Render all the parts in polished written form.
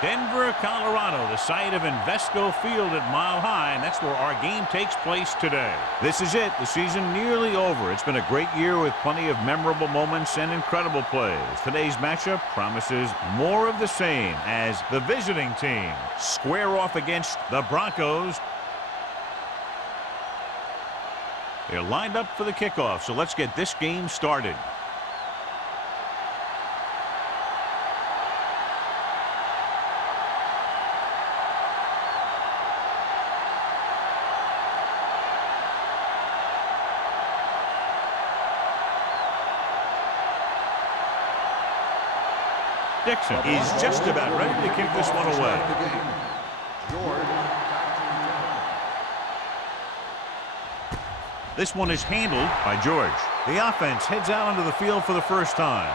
Denver, Colorado, the site of Invesco Field at Mile High, and that's where our game takes place today. This is it. The season nearly over. It's been a great year with plenty of memorable moments and incredible plays. Today's matchup promises more of the same as the visiting team square off against the Broncos. They're lined up for the kickoff, so let's get this game started. Dixon is just about ready to kick this one away. This one is handled by George. The offense heads out onto the field for the first time.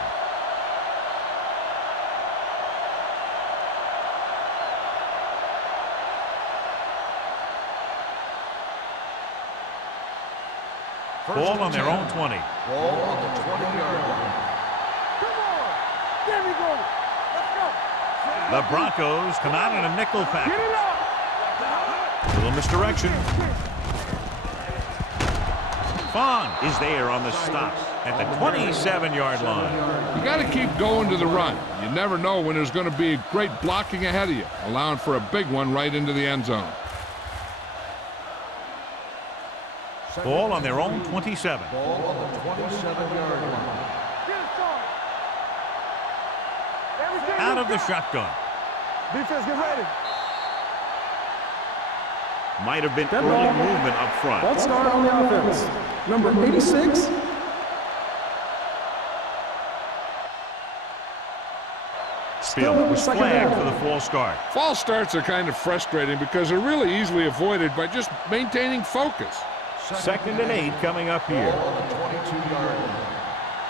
Ball on their own 20. Ball on the 20-yard line. Come on! There we go! Let's go! The Broncos come out in a nickel package. Get it up! Little misdirection. Vaughn is there on the stop at the 27-yard line. You got to keep going to the run. You never know when there's going to be great blocking ahead of you, allowing for a big one right into the end zone. Ball on their own 27. Ball on the 27-yard line. Out of the shotgun. Defense, get ready. Might have been early movement up front. Let's start on the offense. Number 86. Field was flagged for the false start. False starts are kind of frustrating because they're really easily avoided by just maintaining focus. Second and 8 coming up here. Ball on the 22-yard line.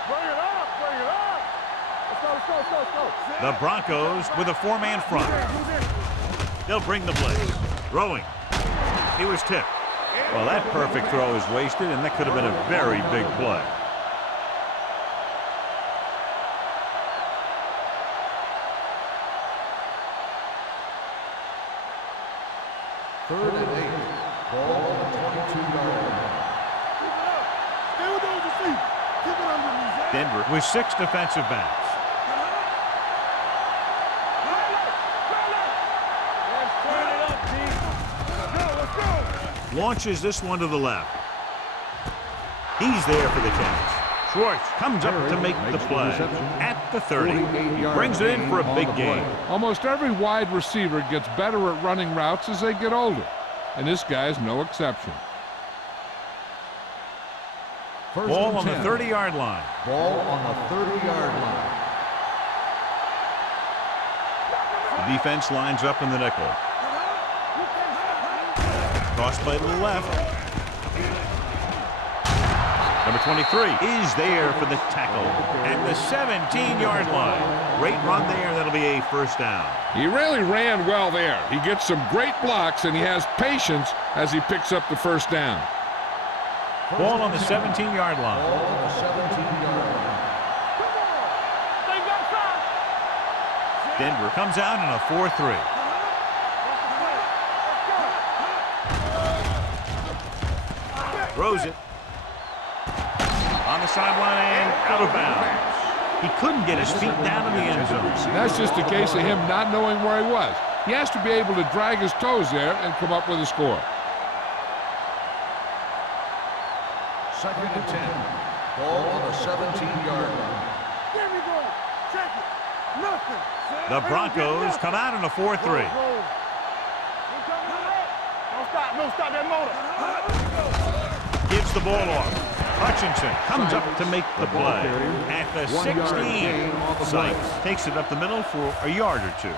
Bring it up, bring it up. Let's go. The Broncos with a four-man front. They'll bring the blitz. Throwing. He was tipped. Well, that perfect throw is wasted, and that could have been a very big play. Third and 8. Ball on the 22-yard line. Stay with those feet. Keep it underneath. Denver with 6 defensive backs. Let's turn it up, D. Let's go. Launches this one to the left. He's there for the catch. Schwartz comes up to make the play at the 30. He brings it in for a big gain. Almost every wide receiver gets better at running routes as they get older, and this guy's no exception. Ball on the 30-yard line. Ball on the 30-yard line. The defense lines up in the nickel. Toss play to the left. Number 23 is there for the tackle at the 17-yard line. Great run there. That'll be a first down. He really ran well there. He gets some great blocks, and he has patience as he picks up the first down. Ball on the 17-yard line. Ball on the 17-yard line. Denver comes out in a 4-3. Throws it. On the sideline and out of bounds. He couldn't get his feet down in the end zone. That's just a case of him not knowing where he was. He has to be able to drag his toes there and come up with a score. Second and 10. Ball on the 17-yard line. There we go. Check it. Nothing. The Broncos come out in a 4-3. Don't stop that motor. Gives the ball off. Hutchinson comes up to make the play at the 16. Sykes takes it up the middle for a yard or two.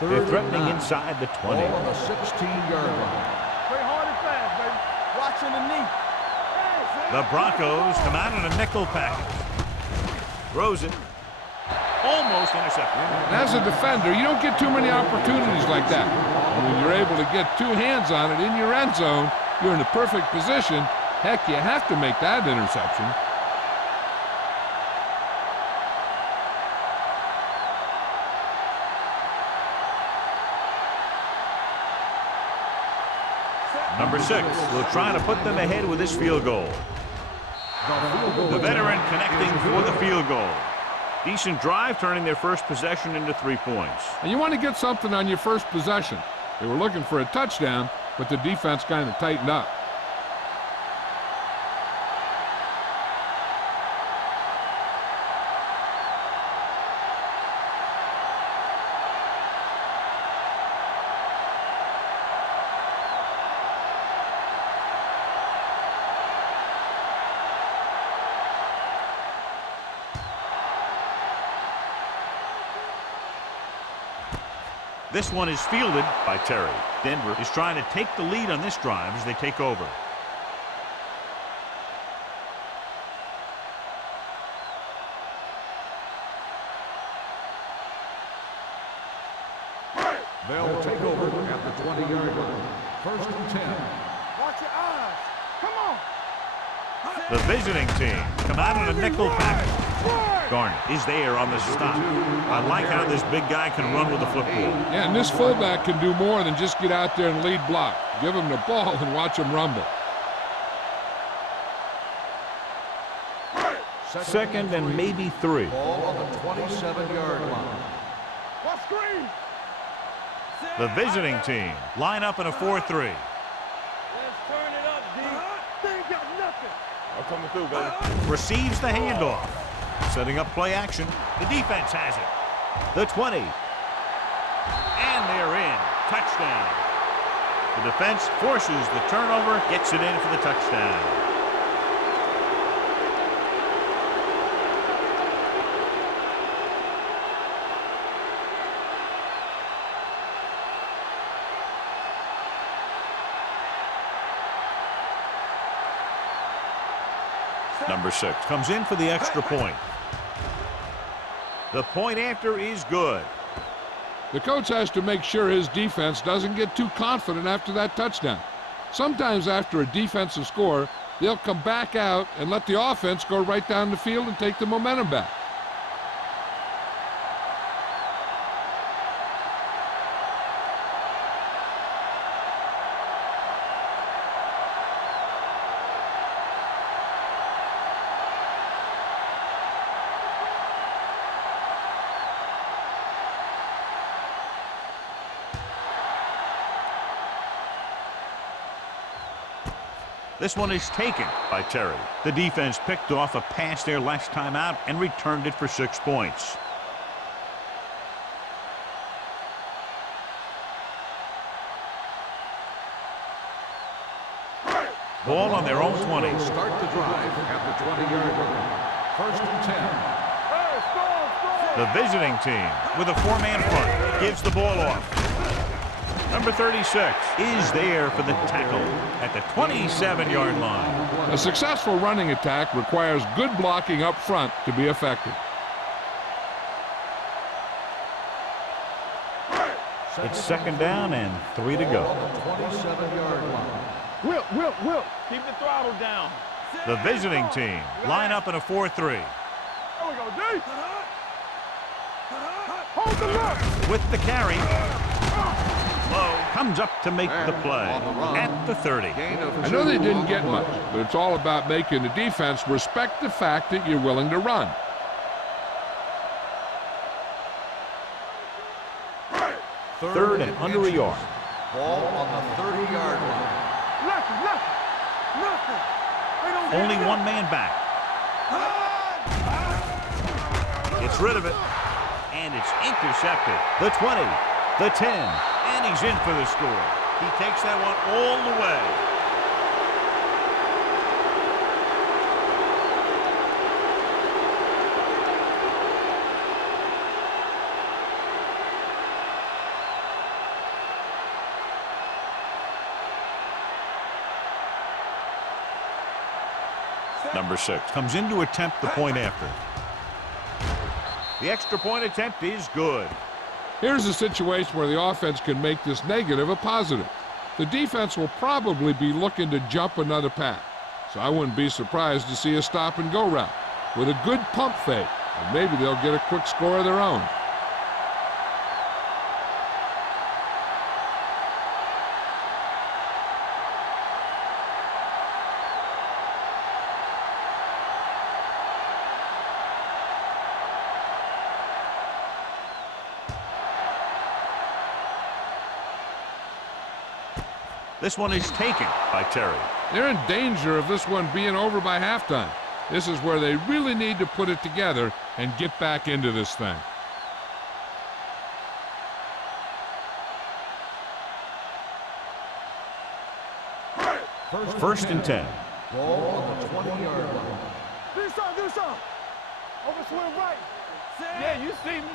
They're threatening inside the 20. Ball on the 16-yard line. Play hard and fast, baby. Watching the knee. The Broncos come out in a nickel package. Throws it. Almost intercepted. As a defender, you don't get too many opportunities like that. And when you're able to get two hands on it in your end zone, you're in a perfect position. Heck, you have to make that interception. Number 6 will try to put them ahead with this field goal. The veteran connecting for the field goal. Decent drive, turning their first possession into 3 points. And you want to get something on your first possession. They were looking for a touchdown, but the defense kind of tightened up. This one is fielded by Terry. Denver is trying to take the lead on this drive as they take over. They'll take over at the 20-yard line. 1st and 10. Watch your eyes. Come on. The visiting team come out in a nickel package. Garner is there on the stop. I like how this big guy can run with the football. Yeah, and this fullback can do more than just get out there and lead block. Give him the ball and watch him rumble. Second and maybe 3. Ball on the 27-yard line. What screen? The visiting team line up in a 4-3. Let's turn it up, D. They ain't got nothing. I'm coming through, baby. Receives the handoff. Setting up play action. The defense has it. The 20. And they're in. Touchdown. The defense forces the turnover, gets it in for the touchdown. Number 6 comes in for the extra point. The point after is good. The coach has to make sure his defense doesn't get too confident after that touchdown. Sometimes after a defensive score, they'll come back out and let the offense go right down the field and take the momentum back. This one is taken by Terry. The defense picked off a pass there last time out and returned it for 6 points. Ball on their own 20. Start the drive at the 20-yard line. 1st and 10. The visiting team with a 4-man front gives the ball off. Number 36 is there for the tackle at the 27-yard line. A successful running attack requires good blocking up front to be effective. It's 2nd down and 3 to go. 27-yard line. Whip. Keep the throttle down. The visiting team line up in a 4-3. There we go, D. Hold the look. With the carry. Low comes up to make the play at the 30. I know they didn't get much, but it's all about making the defense respect the fact that you're willing to run. Third and under a yard. Ball on the 30-yard line. Nothing. Only one man back. Gets rid of it. And it's intercepted. The 20, the 10, and he's in for the score. He takes that one all the way. Number 6 comes in to attempt the point after. The extra point attempt is good. Here's a situation where the offense can make this negative a positive. The defense will probably be looking to jump another pass, so I wouldn't be surprised to see a stop-and-go route with a good pump fake, and maybe they'll get a quick score of their own. This one is taken by Terry. They're in danger of this one being over by halftime. This is where they really need to put it together and get back into this thing. First and 10. Ball on the 20-yard line. Do some. Over swing right. Yeah, you see me.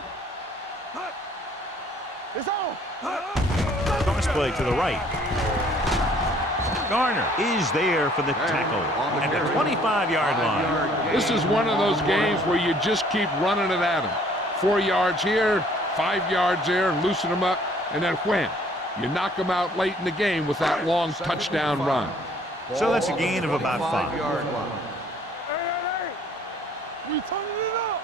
It's on. Cross play to the right. Garner is there for the tackle at the 25-yard line. This is one of those games where you just keep running it at them. 4 yards here, 5 yards there, loosen them up, and then wham. You knock them out late in the game with that long touchdown run. So that's a gain of about 5. Hey. We turning it up.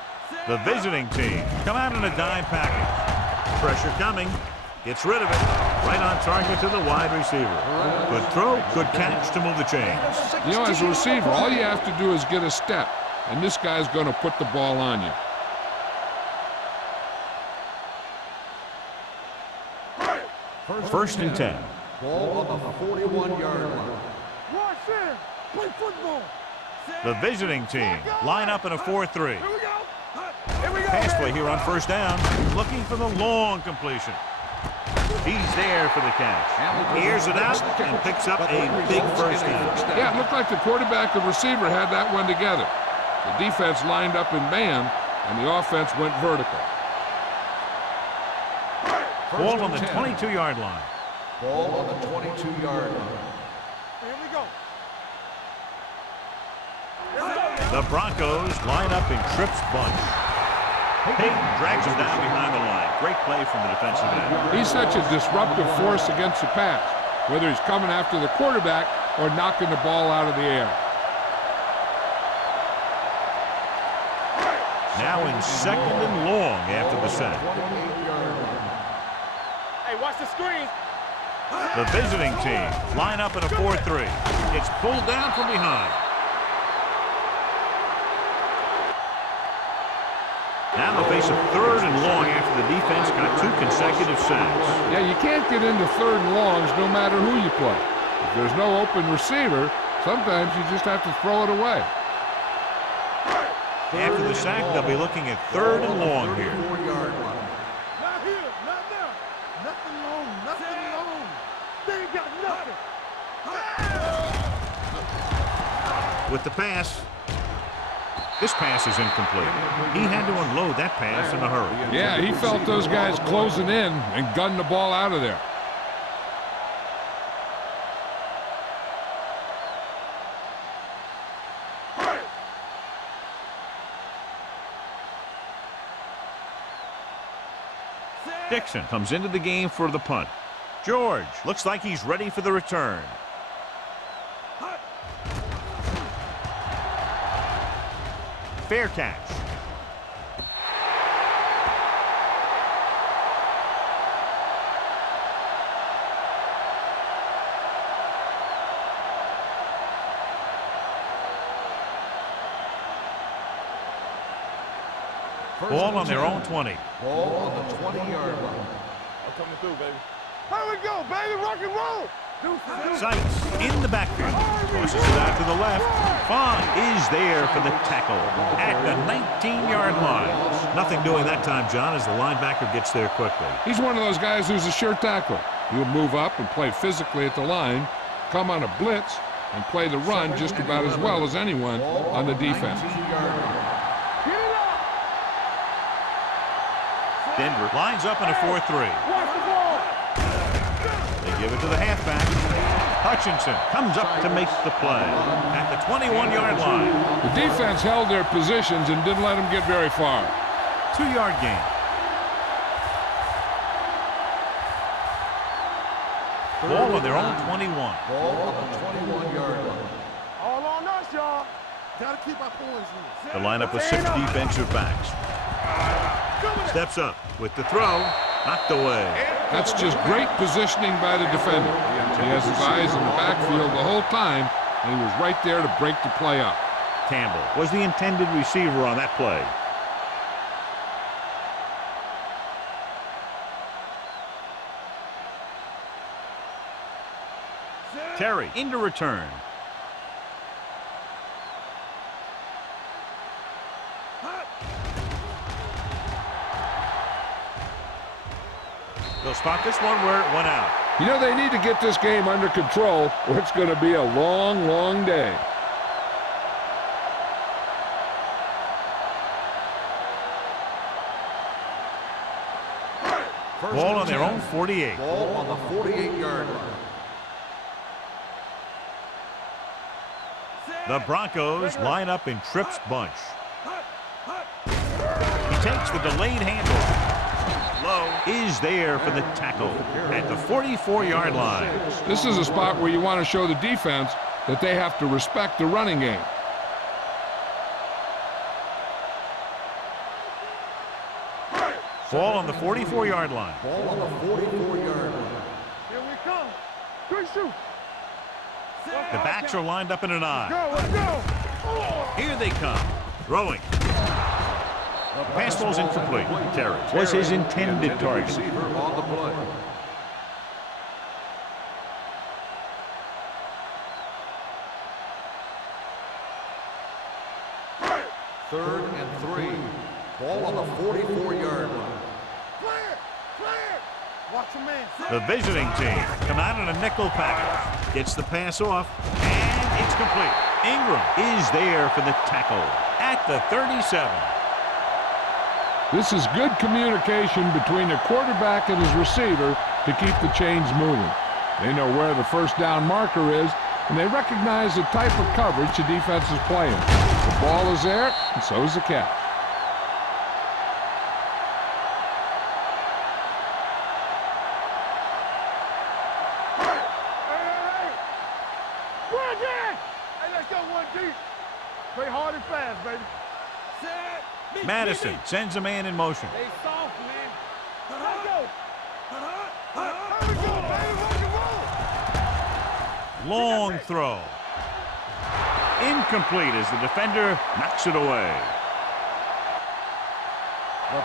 The visiting team come out in a dime package. Pressure coming. Gets rid of it. Right on target to the wide receiver. Good throw, good catch to move the chains. You know, as a receiver, all you have to do is get a step, and this guy's going to put the ball on you. First and 10. Ball on the 41-yard line. Watch it. Play football. The visiting team line up in a 4-3. Here we go. Pass play here on first down. Looking for the long completion. He's there for the catch. Airs it out and picks up a big first down. Yeah, it looked like the quarterback and receiver had that one together. The defense lined up in man, and the offense went vertical. Ball on the 22-yard line. Ball on the 22-yard line. Here we go. The Broncos line up in trips bunch. Peyton drags him down behind the line. Great play from the defensive end. He's such a disruptive force against the pass, whether he's coming after the quarterback or knocking the ball out of the air. Now in second and long after the sack. Hey, watch the screen. The visiting team line up in a 4-3. It's pulled down from behind. Now they'll face a third and long after the defense got 2 consecutive sacks. Yeah, you can't get into third and longs no matter who you play. If there's no open receiver, sometimes you just have to throw it away. After the sack, they'll be looking at third and long here. Not here, not now. Nothing long. They ain't got nothing. With the pass. This pass is incomplete. He had to unload that pass in a hurry. Yeah, he felt those guys closing in and gunned the ball out of there. Dixon comes into the game for the punt. George looks like he's ready for the return. Fair catch. Ball on their own 20. Ball on the 20-yard line. I'm coming through, baby. Here we go, baby. Rock and roll. Sights in the backfield. Crosses it out to the left. Fon is there for the tackle at the 19-yard line. Nothing doing that time, John, as the linebacker gets there quickly. He's one of those guys who's a sure tackler. He'll move up and play physically at the line, come on a blitz, and play the run just about as well as anyone on the defense. Denver lines up in a 4-3. They give it to the halfback. Hutchinson comes up to make the play at the 21-yard line. The defense held their positions and didn't let them get very far. 2-yard gain. Ball on their own 21. Ball on the 21-yard line. All on us, y'all. Gotta keep our points in. The lineup with 6 defensive backs. Steps up with the throw. Knocked away. That's just great positioning by the defender. He has his eyes in the backfield the whole time, and he was right there to break the play up. Campbell was the intended receiver on that play. Terry into return. They'll spot this one where it went out. You know, they need to get this game under control, or it's going to be a long, long day. Ball on their own 48. Ball on the 48-yard line. The Broncos line up in Tripp's bunch. He takes the delayed handoff. Low is there for the tackle at the 44-yard line. This is a spot where you want to show the defense that they have to respect the running game. Ball on the 44-yard line. Ball on the 44-yard line. Here we come. Quick shoot. The backs are lined up in an eye. Let's go. Here they come. Throwing. Pass ball's incomplete. Terry was his intended target. Receiver on the play. Third and 3. Ball on the 44-yard line. Clear. Watch your man. The visiting team come out in a nickel package. Gets the pass off, and it's complete. Ingram is there for the tackle at the 37. This is good communication between the quarterback and his receiver to keep the chains moving. They know where the first down marker is, and they recognize the type of coverage the defense is playing. The ball is there, and so is the catch. Play hard and fast, baby. Madison sends a man in motion. Stay soft, man. Let's go. Here we go, baby. Rock and roll. Long throw. Incomplete as the defender knocks it away.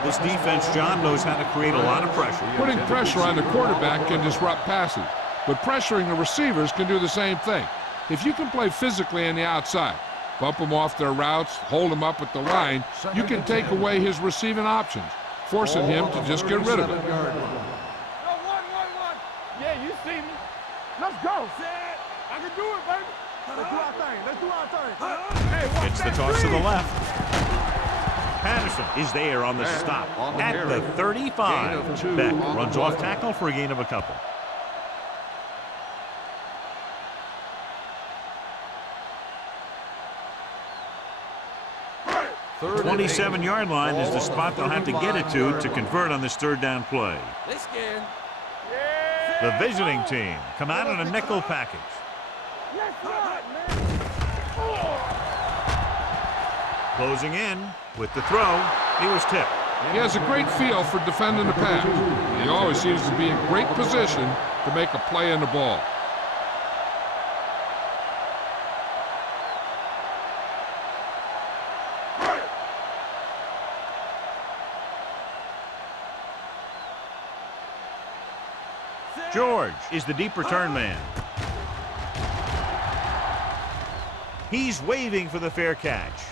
This defense, John, knows how to create a lot of pressure. Putting pressure on the quarterback can disrupt passes, but pressuring the receivers can do the same thing. If you can play physically on the outside, bump them off their routes, hold them up at the line, you can take away his receiving options, forcing him to just get rid of it. One. Yeah, you see me. Let's go. I can do it, baby. Let's do our thing. Hey, watch Gets the that toss to the screen. left. Patterson is there on the stop at the 35. Beck runs off tackle for a gain of a couple. The 27-yard line is the spot they'll have to get it to convert on this third down play. The visiting team come out in a nickel package. Closing in with the throw. He was tipped. He has a great feel for defending the pass. He always seems to be in great position to make a play on the ball. George is the deep return man. He's waving for the fair catch.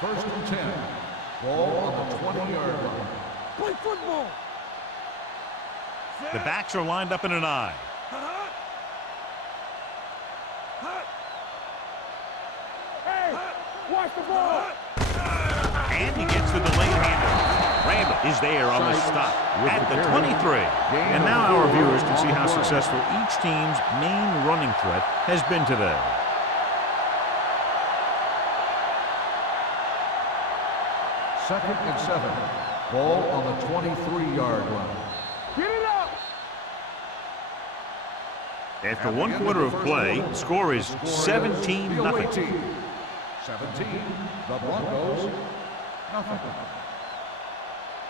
First and 10. Ball on the 20-yard line. Play football. The backs are lined up in an eye. Hey, watch the ball. And he gets the delayed handoff. Randall is there on the stop at the 23. And now our viewers can see how successful each team's main running threat has been today. Second and 7. Ball on the 23-yard line. Get it up. After one quarter of play, the score is 17-0. 17. The Broncos, nothing.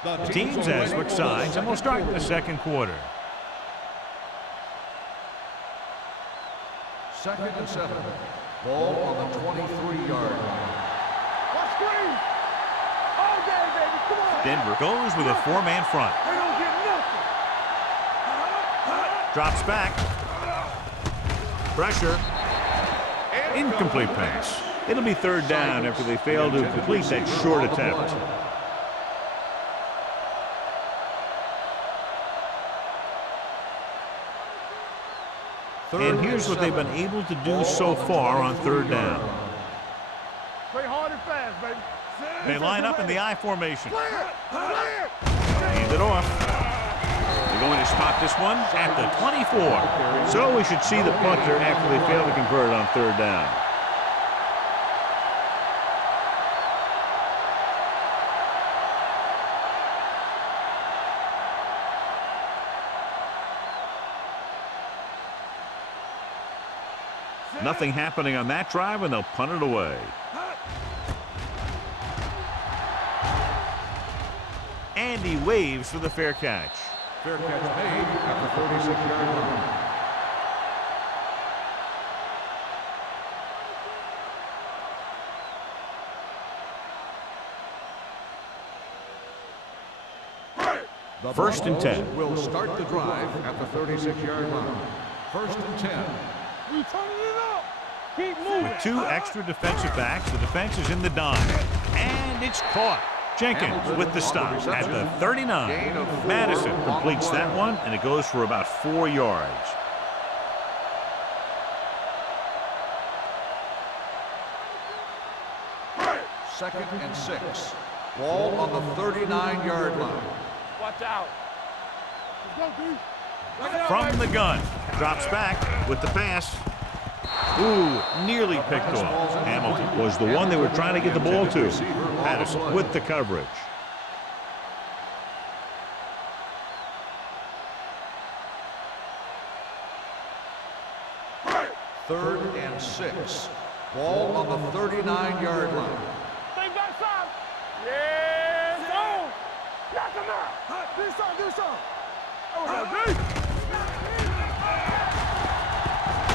The teams have switched sides, and we'll start the second quarter. Second and 7. Ball on the 23-yard line. Watch screen. All day, baby. Come on. Denver goes with a four-man front. They don't get nothing. Drops back. Pressure. Incomplete pass. It'll be third down after they fail to complete that short attempt. And here's what they've been able to do so far on third down. Play hard and fast, baby. They line up in the I formation. Clear. Clear. Hand it off. They're going to spot this one at the 24. So we should see the punter after they fail to convert on third down. Nothing happening on that drive, and they'll punt it away. And he waves for the fair catch. Fair catch made at the 46-yard line. The First and 10. Will start the drive at the 36-yard line. First and 10. We turning it up. Keep moving. With two extra defensive backs, the defense is in the dime. And it's caught. Jenkins with the stop at the 39. Madison completes that one, and it goes for about 4 yards. Second and 6. Ball on the 39-yard line. Watch out. Let's go, D. From the gun. Drops back with the pass. Ooh, nearly picked off. Hamilton was the one they were trying to get the ball to. Madison with the coverage. Third and 6. Ball on the 39-yard line. Stay back side. Yeah, go. Knock him out. This side, this side. Oh, D.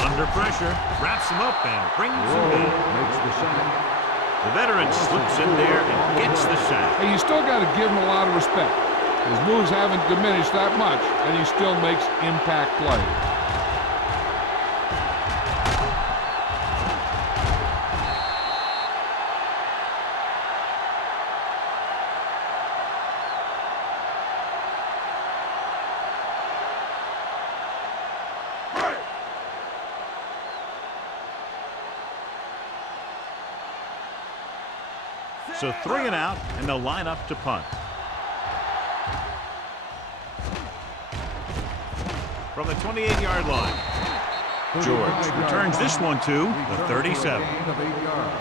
Under pressure, wraps him up and brings him in. Makes the sack. The veteran slips in there and gets the sack. Hey, you still got to give him a lot of respect. His moves haven't diminished that much, and he still makes impact plays. So 3 and out, and they'll line up to punt. From the 28-yard line, George returns this one to the 37. Gain of 8 yards.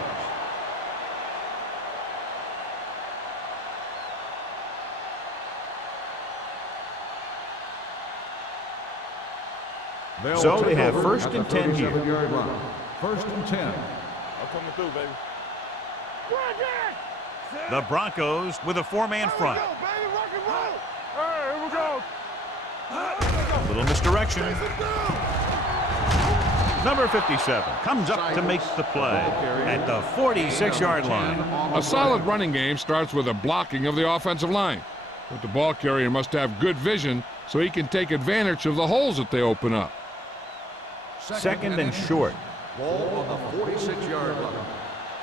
So they have first and 10 here. Line. First and 10. I'm coming through, baby. The Broncos with a four-man front. Go, baby. Rock and roll. All right, here we go. Little misdirection. Number 57 comes up to make the play at the 46-yard line. A solid running game starts with a blocking of the offensive line. But the ball carrier must have good vision so he can take advantage of the holes that they open up. Second and short. Ball on the 46-yard line.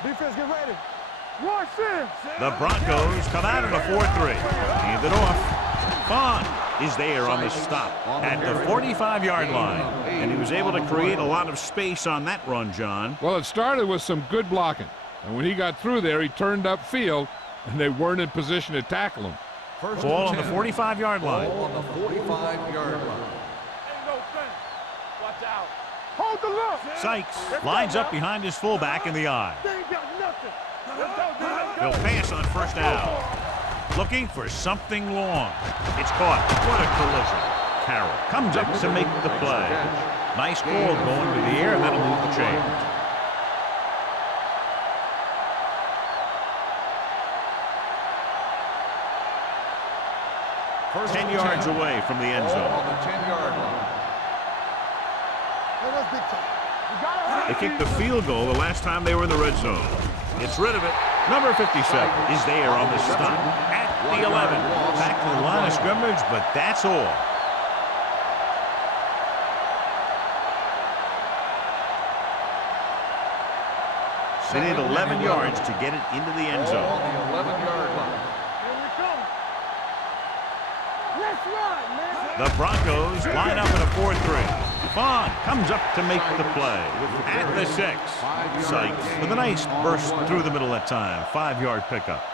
Defense, get ready. Watch this. The Broncos come out in a 4-3. Hand it off. Vaughn is there on the stop at the 45-yard line. And he was able to create a lot of space on that run, John. Well, it started with some good blocking. And when he got through there, he turned upfield, and they weren't in position to tackle him. First Ball on and the 10. 45-yard line. Ball on the 45-yard line. Ain't no thing. Watch out. Hold the look. Sykes lines up behind his fullback in the I. They ain't got nothing. Let's go, D. Let's He'll go. pass on first down. Looking for something long. It's caught. What a collision. Carroll comes up to make the play. Nice call going to the air, and that'll move the chain. First 10 and yards 10. away from the end Ball zone. on the 10-yard line. Hey, that's big time. They kicked the field goal the last time they were in the red zone. It's rid of it. Number 57 is there on the stop at the 11. Back to the line of scrimmage, but that's all. They need 11 yards to get it into the end zone. On the 11-yard line. Here we come. Let's run, man. The Broncos line up in a 4-3. Vaughn comes up to make the play at the 6. Sykes with a nice burst through the middle that time. 5-yard pickup.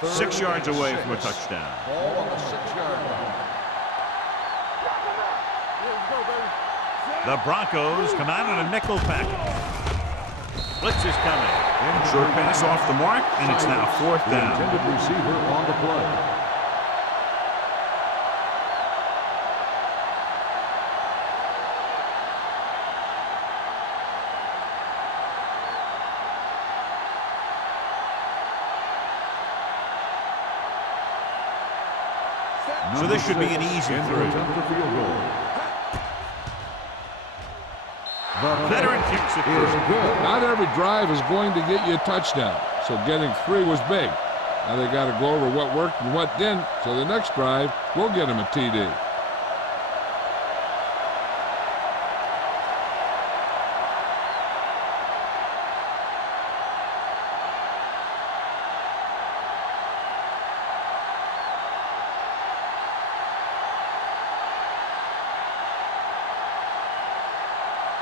Third 6 yards and away 6. from a touchdown. Ball on the 6-yard line. The Broncos come out in a nickel package. Blitz is coming. Short pass off the mark, and it's now 4th The down. intended receiver on the play. So this should be an easy through. Veteran kicks it Is through. good. Not every drive is going to get you a touchdown, so getting 3 was big. Now they got to go over what worked and what didn't, so the next drive will get them a TD.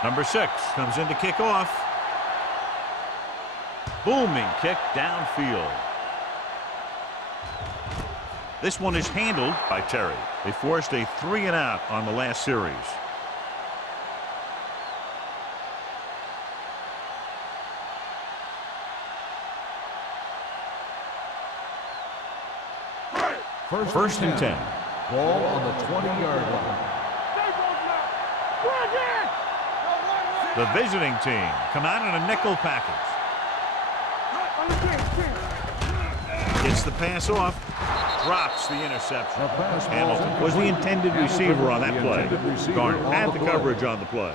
Number 6 comes in to kick off. Booming kick downfield. This one is handled by Terry. They forced a 3-and-out on the last series. First and 10. Ball on the 20-yard line. The visiting team come out in a nickel package. Gets the pass off. Drops the interception. Hamilton was the intended receiver on that play. Garner had the coverage on the play.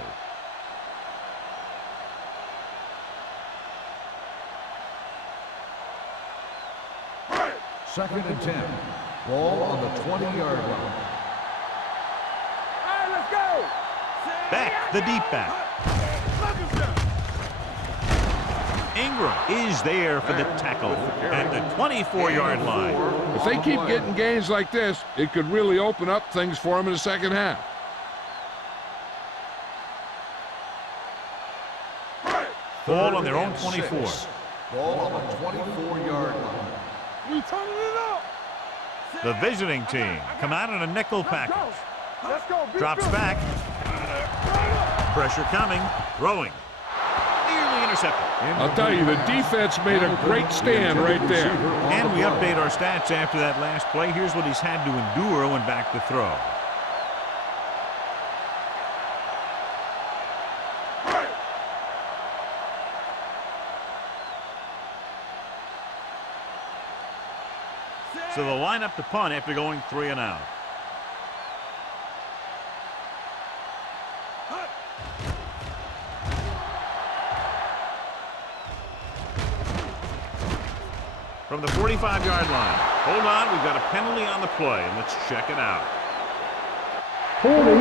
Second and 10. Ball on the 20-yard line. All right, let's go. Back, the deep back. Ingram is there for the tackle at the 24-yard line. If they keep getting gains like this, it could really open up things for them in the second half. Ball on their own 24. Ball on the 24-yard line. We turning it up. The visiting team come out in a nickel package. Let's go. Drops back. Pressure coming. Throwing. Nearly intercepted. I'll tell you, the defense made a great stand right there. And we update our stats after that last play. Here's what he's had to endure when back to throw. So they'll line up to punt after going 3-and-out. From the 45-yard line. Hold on, we've got a penalty on the play, and let's check it out. Holding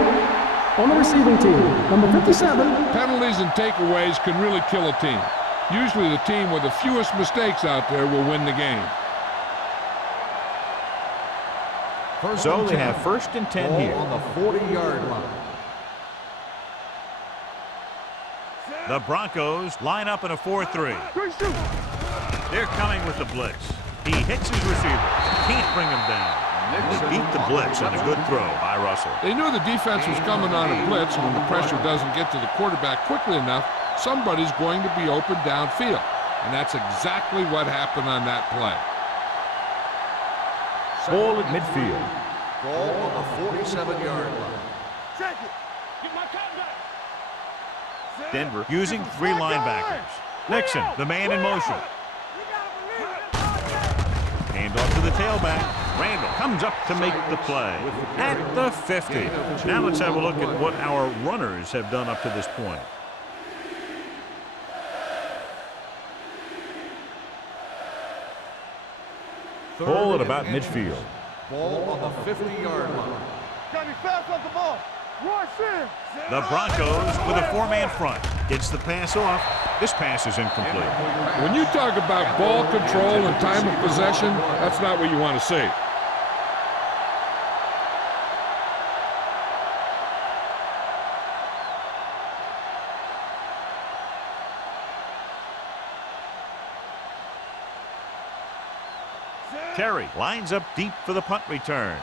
on the receiving team, number 57. Penalties and takeaways can really kill a team. Usually the team with the fewest mistakes out there will win the game. So they have first and 10 Ball here. on the 40-yard line. The Broncos line up in a 4-3. They're coming with the blitz. He hits his receiver. Can't bring him down. They beat the blitz on a good throw by Russell. They knew the defense was coming on a blitz, and when the pressure doesn't get to the quarterback quickly enough, somebody's going to be open downfield. And that's exactly what happened on that play. Ball at midfield. Ball on the 47-yard line. Check it. Get my cut back. Denver using 3 linebackers. Nixon, the man in motion. Hand off to the tailback. Randall comes up to make the play at the 50. Now let's have a look at what our runners have done up to this point. Ball at about midfield. Ball on the 50-yard line. Gotta be fast off the ball. Rush in. The Broncos with a four-man front. Gets the pass off. This pass is incomplete. When you talk about ball control and time of possession, that's not what you want to see. Terry lines up deep for the punt return.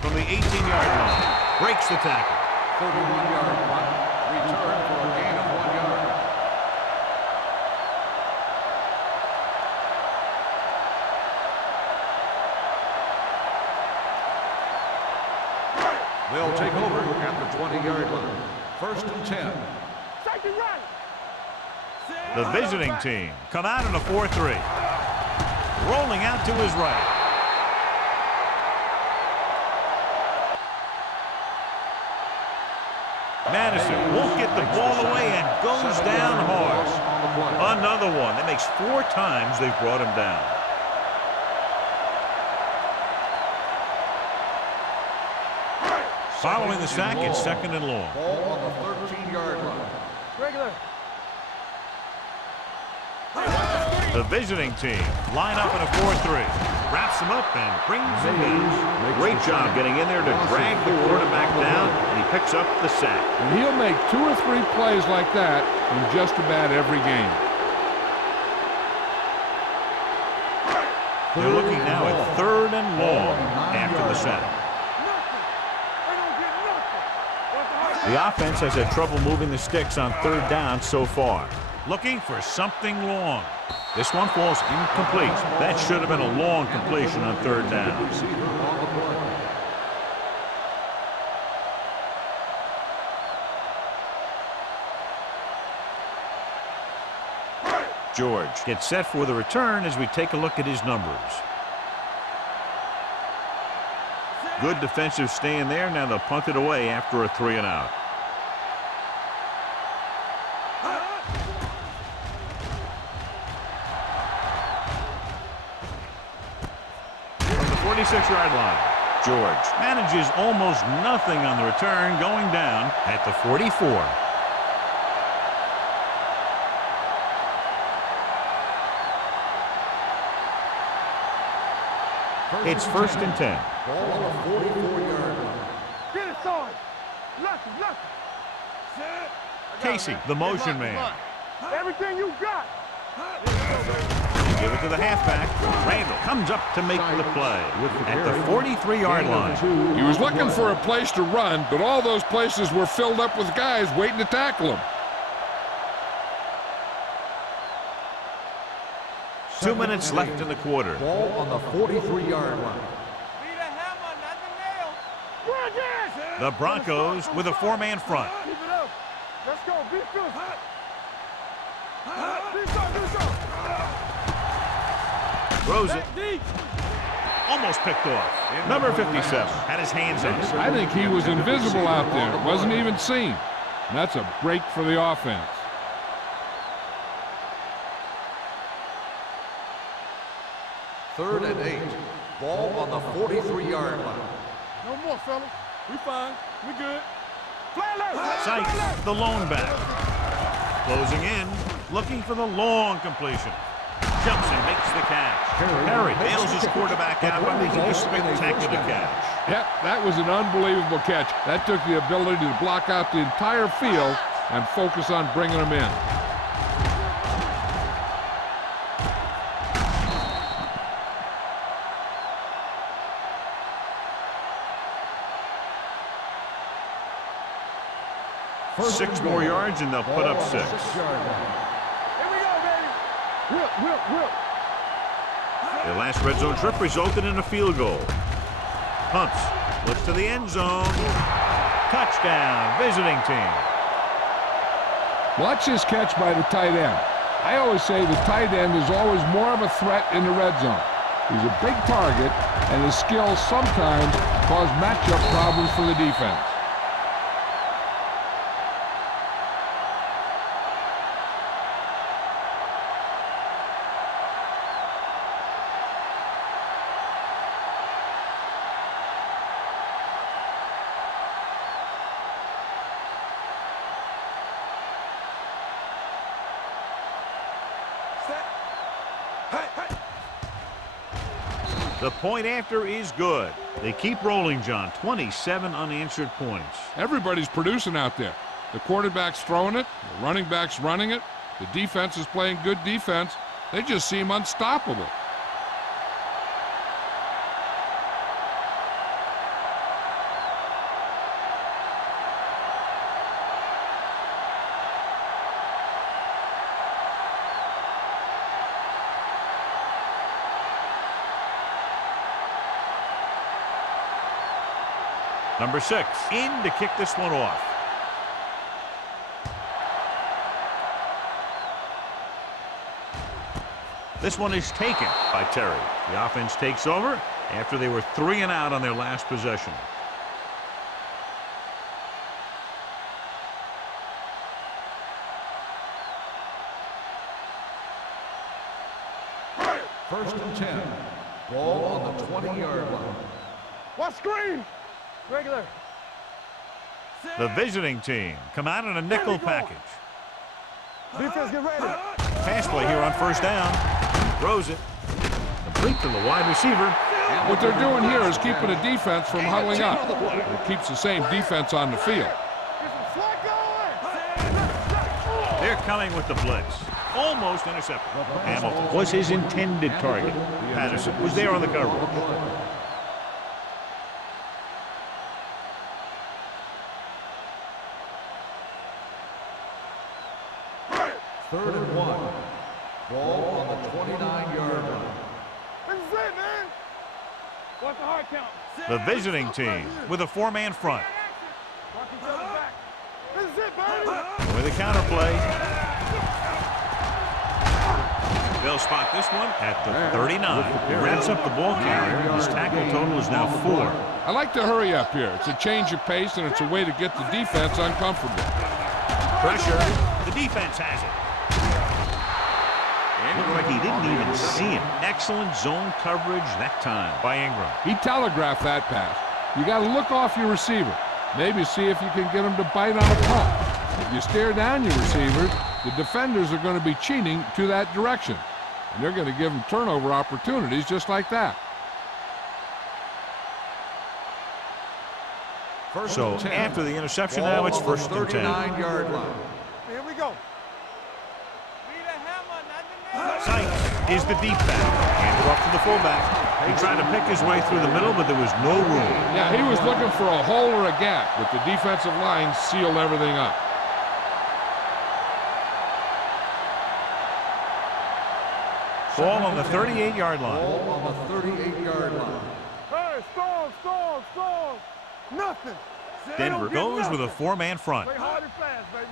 From the 18-yard line, breaks the tackle. 31-yard punt. Return for a gain of 1 yard. They'll take over at the 20-yard line. 1st and 10. Safety right. The visiting team come out in a 4-3. Rolling out to his right. Madison won't get the ball away and goes down hard. Another one. That makes 4 times they've brought him down. Following the sack, it's 2nd and long. Ball on the 13-yard line. Regular. The visiting team line up in a 4-3. Wraps him up and brings him in. Great job getting in there to drag the quarterback down, and he picks up the sack. And he'll make 2 or 3 plays like that in just about every game. They're looking now at 3rd and long after the sack. The offense has had trouble moving the sticks on 3rd down so far. Looking for something long. This one falls incomplete. That should have been a long completion on 3rd down. George gets set for the return as we take a look at his numbers. Good defensive stand there. Now they'll punt it away after a 3 and out. From the 46-yard line, George manages almost nothing on the return, going down at the 44. It's 1st and 10. Ball on the 44-yard line. Get it, son. Lucky. Casey, the motion man. Everything you got. Give it to the halfback. Randall comes up to make the play at the 43-yard line. He was looking for a place to run, but all those places were filled up with guys waiting to tackle him. 2 minutes left in the quarter. Ball on the 43-yard line. The Broncos with a 4-man front. Keep it up. Let's go. Be fierce. Throws it. Almost picked off. Number 57 had his hands on it. I think he was invisible out there. Wasn't even seen. And that's a break for the offense. 3rd and 8. Ball on the 43-yard line. No more, fellas. We fine. We good. Sykes, the lone back. Closing in, looking for the long completion. Jumps and makes the catch. Harry bails his quarterback out by making a spectacular catch. Yep, that was an unbelievable catch. That took the ability to block out the entire field and focus on bringing them in. Six more yards and they'll put up 6. Here we go, baby. Whip. Their last red zone trip resulted in a field goal. Hunts looks to the end zone. Touchdown, visiting team. Watch this catch by the tight end. I always say the tight end is always more of a threat in the red zone. He's a big target, and his skills sometimes cause matchup problems for the defense. The point after is good. They keep rolling, John. 27 unanswered points. Everybody's producing out there. The quarterback's throwing it, the running back's running it, the defense is playing good defense. They just seem unstoppable. Number 6 in to kick this one off. This one is taken by Terry. The offense takes over after they were 3 and out on their last possession. First and 10. Ball on the 20-yard line. What screen? Regular. The visiting team come out in a nickel package. Defense, get ready. Pass play here on first down. Throws it. Complete to the wide receiver. What they're doing here is keeping the defense from huddling up. It keeps the same defense on the field. They're coming with the blitz. Almost intercepted. Hamilton was his intended target. Patterson was there on the coverage. Third and 1. Ball on the 29-yard line. This is it, man. Watch the hard count. The visiting team with a 4-man front. Watch each other back. This is it, baby. With a counterplay. They'll spot this one at the 39. He wraps up the ball carrier. His tackle total is now 4. I like to hurry up here. It's a change of pace, and it's a way to get the defense uncomfortable. Pressure. The defense has it. Looked like he didn't even see him. Excellent zone coverage that time by Ingram. He telegraphed that pass. You got to look off your receiver. Maybe see if you can get him to bite on a pump. If you stare down your receivers, the defenders are going to be cheating to that direction. And they're going to give them turnover opportunities just like that. So after the interception now, it's first and 10. 39-yard line. Here we go. Sykes is the deep back. Handed off to the fullback. He tried to pick his way through the middle, but there was no room. Yeah, he was looking for a hole or a gap, but the defensive line sealed everything up. Ball on the 38-yard line. Ball on the 38-yard line. Hey, stall. Nothing. Denver goes with a 4-man front. Play hard and fast, baby.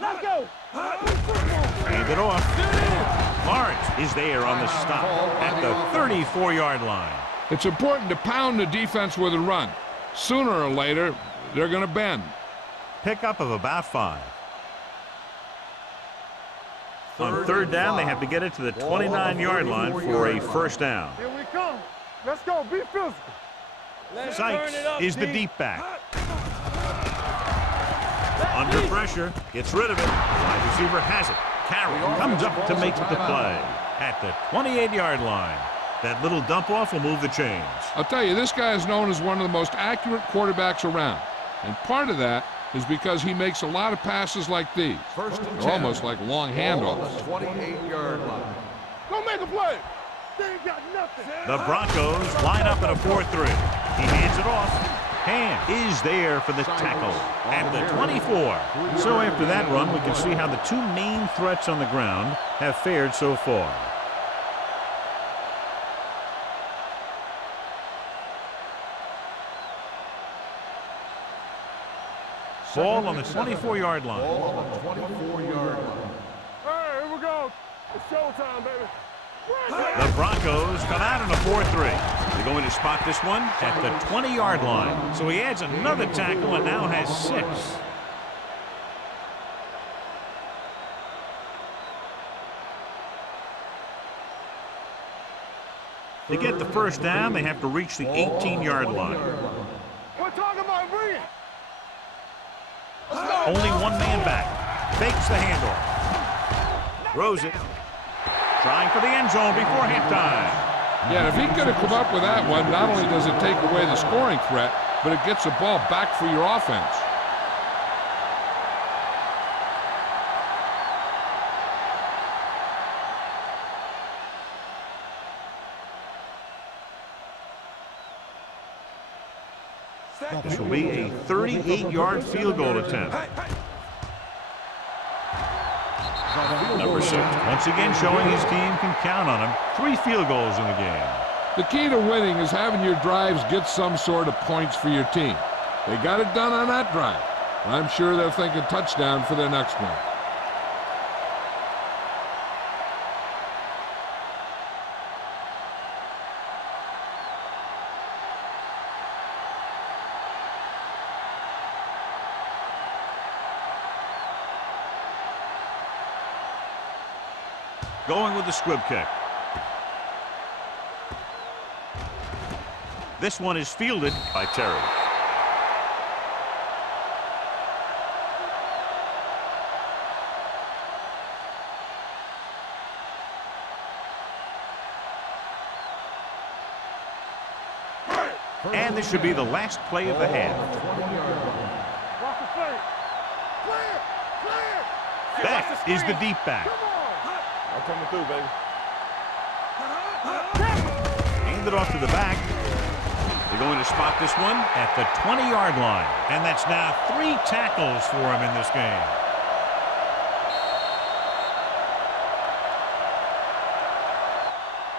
Let's go. Hand it off. Lawrence is there on the stop at the 34-yard line. It's important to pound the defense with a run. Sooner or later, they're going to bend. Pickup of about 5. On third down, they have to get it to the 29-yard line for a first down. Here we come. Let's go. Be physical. Sykes is the deep back. Under pressure, gets rid of it. Wide receiver has it. Carroll comes up to make the play at the 28-yard line. That little dump off will move the chains. I'll tell you, this guy is known as one of the most accurate quarterbacks around. And part of that is because he makes a lot of passes like these. They're almost like long handoffs. 28-yard line. Go make a play. They ain't got nothing. The Broncos line up in a 4-3. He hands it off. Hand is there for the tackle at the 24. So after that run, we can see how the two main threats on the ground have fared so far. Ball on the 24-yard line. Ball on the 24-yard line. Hey, here we go. It's showtime, baby. The Broncos come out in a 4-3. They're going to spot this one at the 20-yard line. So he adds another tackle and now has 6. To get the first down, they have to reach the 18-yard line. We're talking about bringing. Only one man back. Fakes the handoff. Throws it. Trying for the end zone before halftime. Yeah, if he could have come up with that one, not only does it take away the scoring threat, but it gets the ball back for your offense. This will be a 38-yard field goal attempt. Number 6, once again showing his team can count on him. 3 field goals in the game. The key to winning is having your drives get some sort of points for your team. They got it done on that drive. I'm sure they're thinking touchdown for their next one. Going with the squib kick. This one is fielded by Terry. And this should be the last play of the half. Walk the play. Clear. That is the deep back. I'm coming through, baby. Hand it off to the back. They're going to spot this one at the 20-yard line. And that's now 3 tackles for him in this game.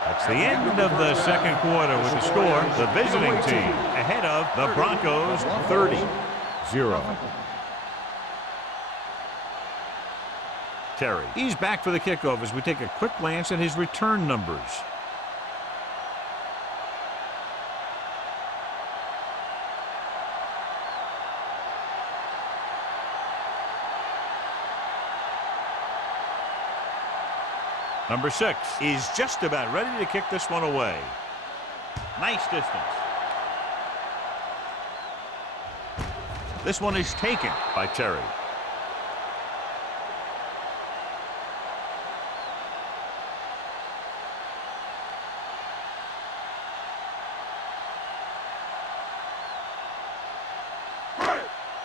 That's the end of the second quarter with the score. The visiting team ahead of the Broncos 30-0. Terry. He's back for the kickoff as we take a quick glance at his return numbers. Number 6 is just about ready to kick this one away. Nice distance. This one is taken by Terry.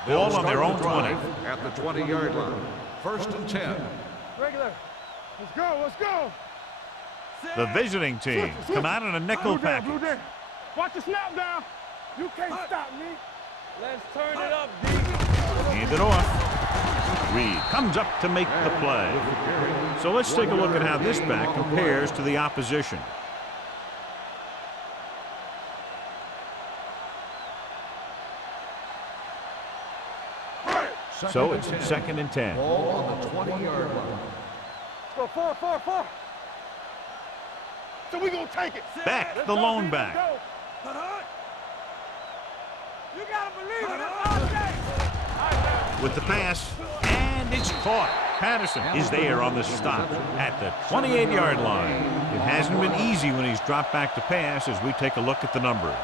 Ball on their own 20. At the 20-yard line. 1st and 10. Regular. Let's go. Let's go. The visiting team come out in a nickel package. Watch the snap down. You can't stop me. Let's turn it up, D. Hand it off. Reed comes up to make the play. So let's take a look at how this back compares to the opposition. So it's 2nd and 10. Ball on the 20-yard line. Let's go 4. So we gonna take it. Back, the lone back. You gotta believe it. It's all day. With the pass, and it's caught. Patterson is there on the stop at the 28-yard line. It hasn't been easy when he's dropped back to pass as we take a look at the numbers.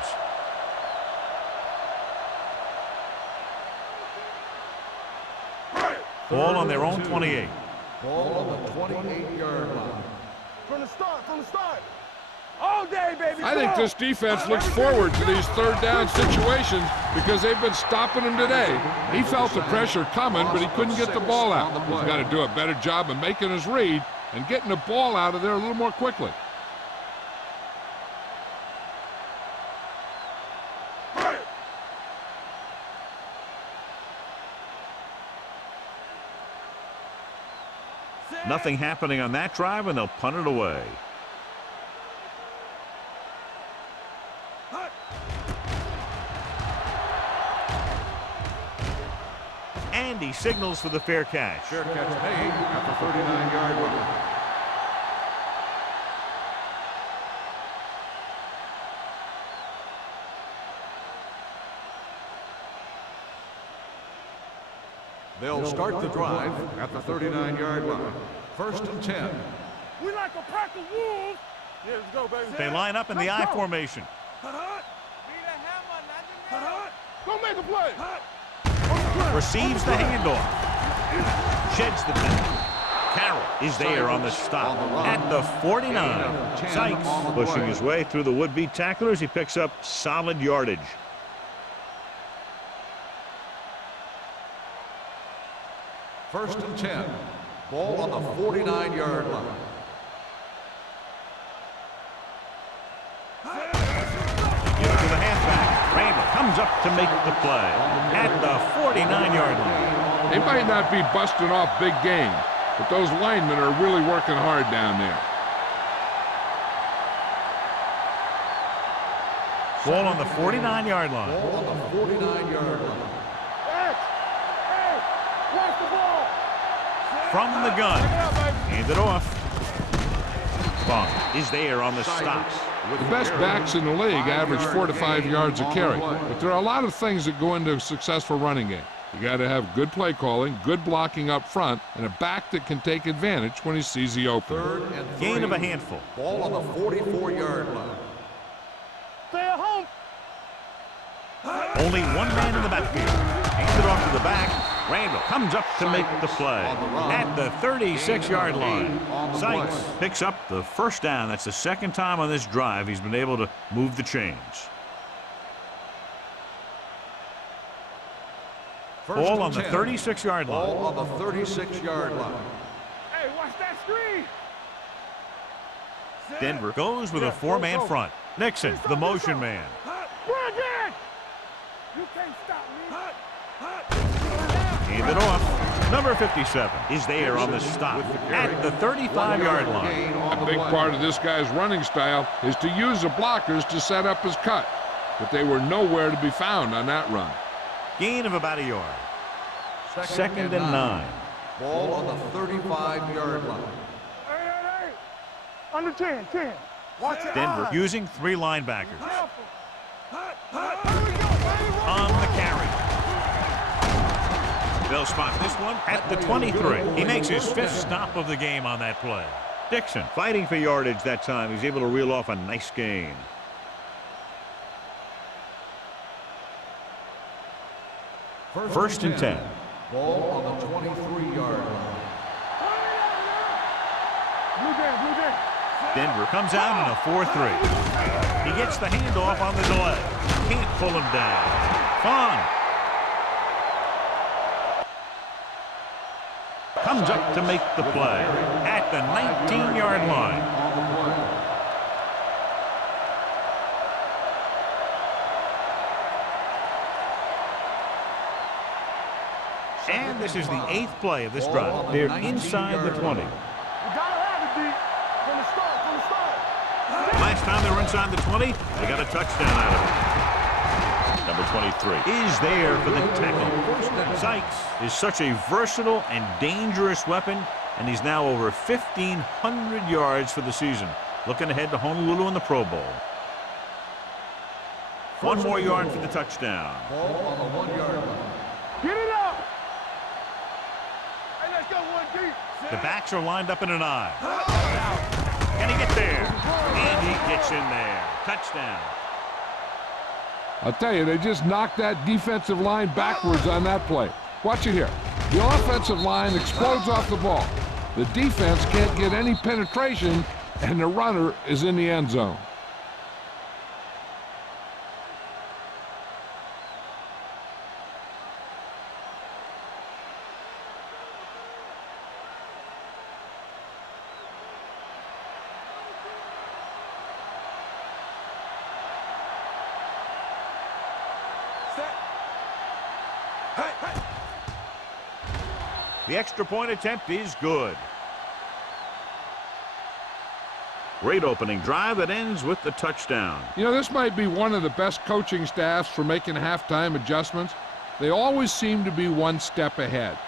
Ball on their own 28. Ball on the 28-yard line. From the start. All day, baby. I think this defense looks forward to these 3rd down situations because they've been stopping him today. He felt the pressure coming, but he couldn't get the ball out. He's got to do a better job of making his read and getting the ball out of there a little more quickly. Nothing happening on that drive, and they'll punt it away. he signals for the fair catch. Fair catch made at the 39-yard line. They'll start the drive at the 39-yard line. 1st and 10. We like a pack of wolves. Yeah, let's go, baby. They line up in the I formation. Go make a play. Receives the handoff. Sheds the tackle. Carroll is there on the stop at the 49. Sykes pushing his way through the would-be tacklers. He picks up solid yardage. First and 10. Ball on the 49-yard line. Give it to the halfback. Randall comes up to make the play at the 49-yard line. They might not be busting off big game, but those linemen are really working hard down there. Ball on the 49-yard line. Ball on the 49-yard line. Hey, watch the ball. From the gun. Check it out, baby. Hand it off. Bond is there on the stop. The best backs in the league average 4 to 5 yards a carry, but there are a lot of things that go into a successful running game. You got to have good play calling, good blocking up front, and a back that can take advantage when he sees the opening. 3rd and 3. Gain of a handful. Ball on the 44-yard line. Stay at home. Only one man in the backfield. Hands it off to the back. Randall comes up to make the play at the 36-yard line. Sykes picks up the first down. That's the second time on this drive he's been able to move the chains. Ball on the 36-yard line. Ball on the 36-yard line. Hey, watch that screen. Denver goes with a four-man front. Nixon, the motion man. Brandon! You can't stop me. Hand it off. Number 57 is there on the stop at the 35-yard line. A big part of this guy's running style is to use the blockers to set up his cut, but they were nowhere to be found on that run. Gain of about a yard. Second and 9. Ball on the 35-yard line. Hey. Under 10. Watch it. Denver using 3 linebackers. On the carry. They'll spot this one at the 23. He makes his 5th stop of the game on that play. Dixon fighting for yardage that time. He's able to reel off a nice gain. First and 10. Ball on the 23-yard line. Blue game. Denver comes out in a 4-3. He gets the handoff on the delay. Can't pull him down. Fon comes up to make the play at the 19-yard line. And this is the 8th play of this drive. They're inside the 20. You gotta have it, D. From the start. Last time they were inside the 20, they got a touchdown out of it. Number 23 is there for the tackle. Sykes is such a versatile and dangerous weapon, and he's now over 1,500 yards for the season. Looking ahead to Honolulu in the Pro Bowl. 1 more yard for the touchdown. Ball on the 1-yard line. Get it up. Hey, let's go 1 deep. The backs are lined up in an I. Can he get there? And he gets in there. Touchdown. I'll tell you, they just knocked that defensive line backwards on that play. Watch it here. The offensive line explodes off the ball. The defense can't get any penetration, and the runner is in the end zone. The extra point attempt is good. Great opening drive that ends with the touchdown. You know, this might be one of the best coaching staffs for making halftime adjustments. They always seem to be one step ahead.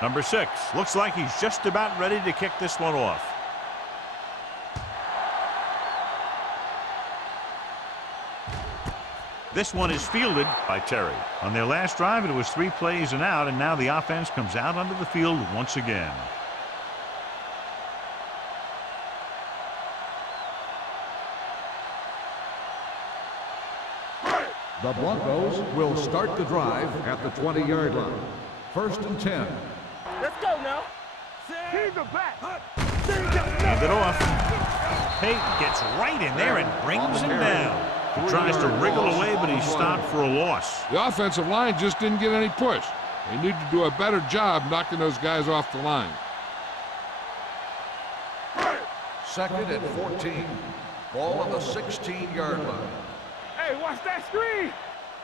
Number 6. Looks like he's just about ready to kick this one off. This one is fielded by Terry. On their last drive, it was 3 plays and out, and now the offense comes out onto the field once again. The Broncos will start the drive at the 20-yard line. 1st and 10. Let's go now. Heave the back. Hand it off. Peyton gets right in there and brings him down. He tries to wriggle away, but he's stopped for a loss. The offensive line just didn't get any push. They need to do a better job knocking those guys off the line. 2nd and 14. Ball on the 16-yard line. Hey, watch that screen.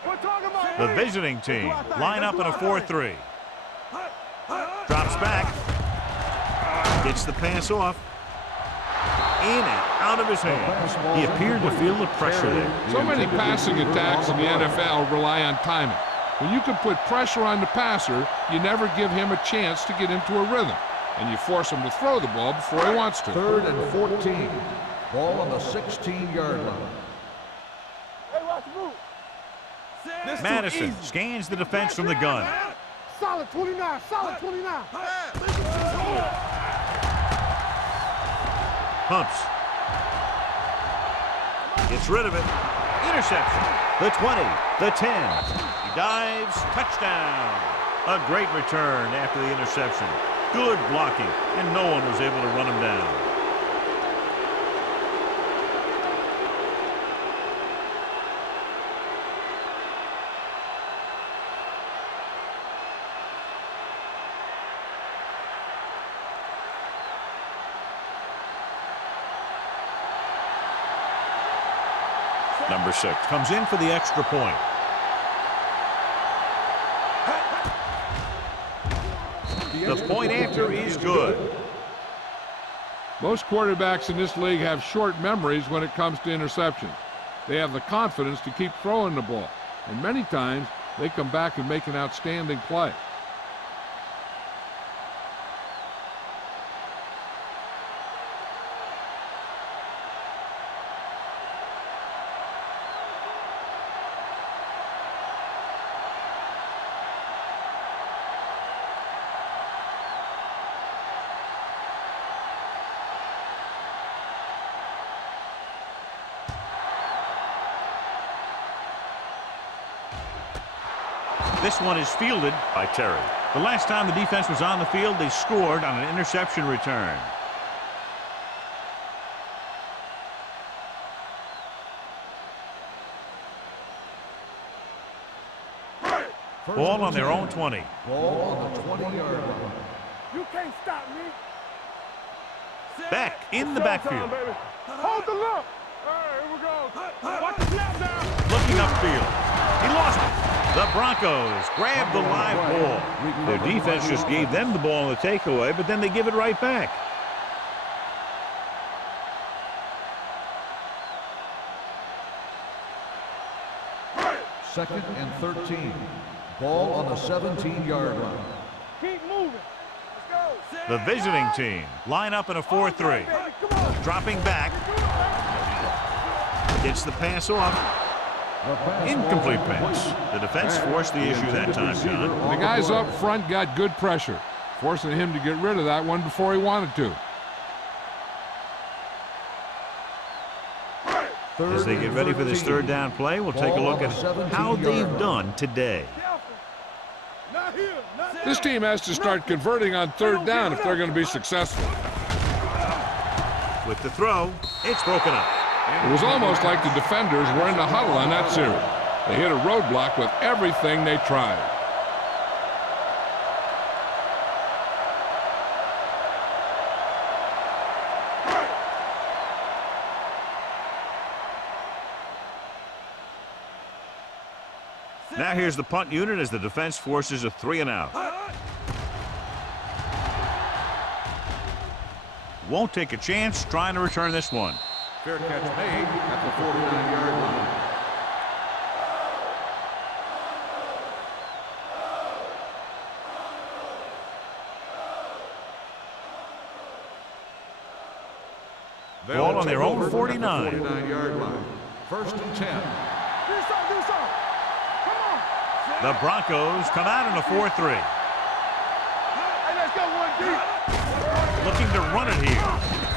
We're talking about The visiting team line up in a 4-3. Drops back. Gets the pass off. In and out of his hand. He appeared to feel the pressure there. So many passing attacks in the NFL rely on timing. When you can put pressure on the passer, you never give him a chance to get into a rhythm, and you force him to throw the ball before he wants to. 3rd and 14. Ball on the 16-yard line. Hey, watch the move. Madison scans the defense from the gun. Solid 29. Solid 29. Pumps. Gets rid of it. Interception. The 20. The 10. He dives. Touchdown. A great return after the interception. Good blocking, and no one was able to run him down. Number 6 comes in for the extra point. The point after is good. Most quarterbacks in this league have short memories when it comes to interceptions. They have the confidence to keep throwing the ball, and many times they come back and make an outstanding play. This one is fielded by Terry. The last time the defense was on the field, they scored on an interception return. Ball on their own 20. Ball on the 20-yard line. You can't stop me. Back in the backfield. Baby. Hold the look. All right, here we go. Watch the snap now. Looking upfield. He lost it. The Broncos grabbed the live ball. Their defense just gave them the ball on the takeaway, but then they give it right back. Second and 13. Ball on the 17-yard line. Keep moving. Let's go. The visiting team line up in a 4-3. Dropping back. Gets the pass off. Incomplete pass. The defense forced the issue that time, John. The guys up front got good pressure, forcing him to get rid of that one before he wanted to. As they get ready for this 3rd down play, we'll take a look at how they've done today. This team has to start converting on 3rd down if they're going to be successful. With the throw, it's broken up. It was almost like the defenders were in the huddle on that series. They hit a roadblock with everything they tried. Now here's the punt unit as the defense forces a 3-and-out. Won't take a chance trying to return this one. Fair catch made at the 49-yard line. Ball on their own 49. 49-yard line. 1st and 10. Do something, do something. Come on. The Broncos come out in a 4-3. Hey, let's go, 1D. Looking to run it here.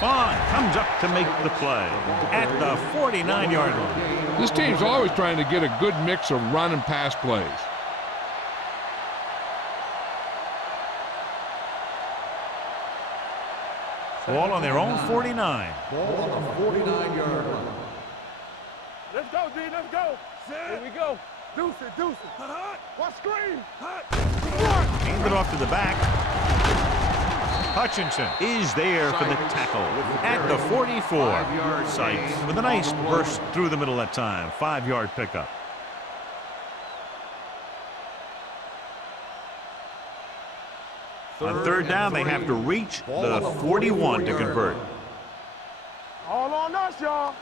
Vaughn comes up to make the play at the 49-yard line. This team's always trying to get a good mix of run and pass plays. Ball on their own 49. Ball on the 49-yard line. Let's go, D, let's go. Here we go. Deuce it, deuce it. What screen? Hand it off to the back. Hutchinson is there for the tackle at the 44. Sykes with a nice burst through the middle that time. 5-yard pickup. On 3rd down, they have to reach the 41 to convert. All on us, y'all.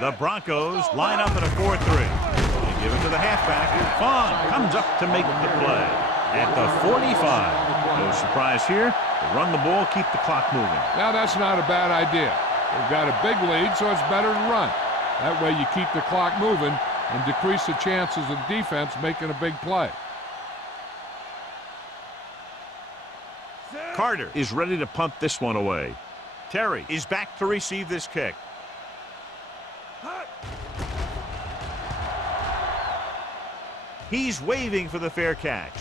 The Broncos line up in a 4-3. They give it to the halfback. Vaughn comes up to make the play at the 45. No surprise here. They run the ball, keep the clock moving. Now, that's not a bad idea. They've got a big lead, so it's better to run. That way you keep the clock moving and decrease the chances of the defense making a big play. Carter is ready to punt this one away. Terry is back to receive this kick. He's waving for the fair catch.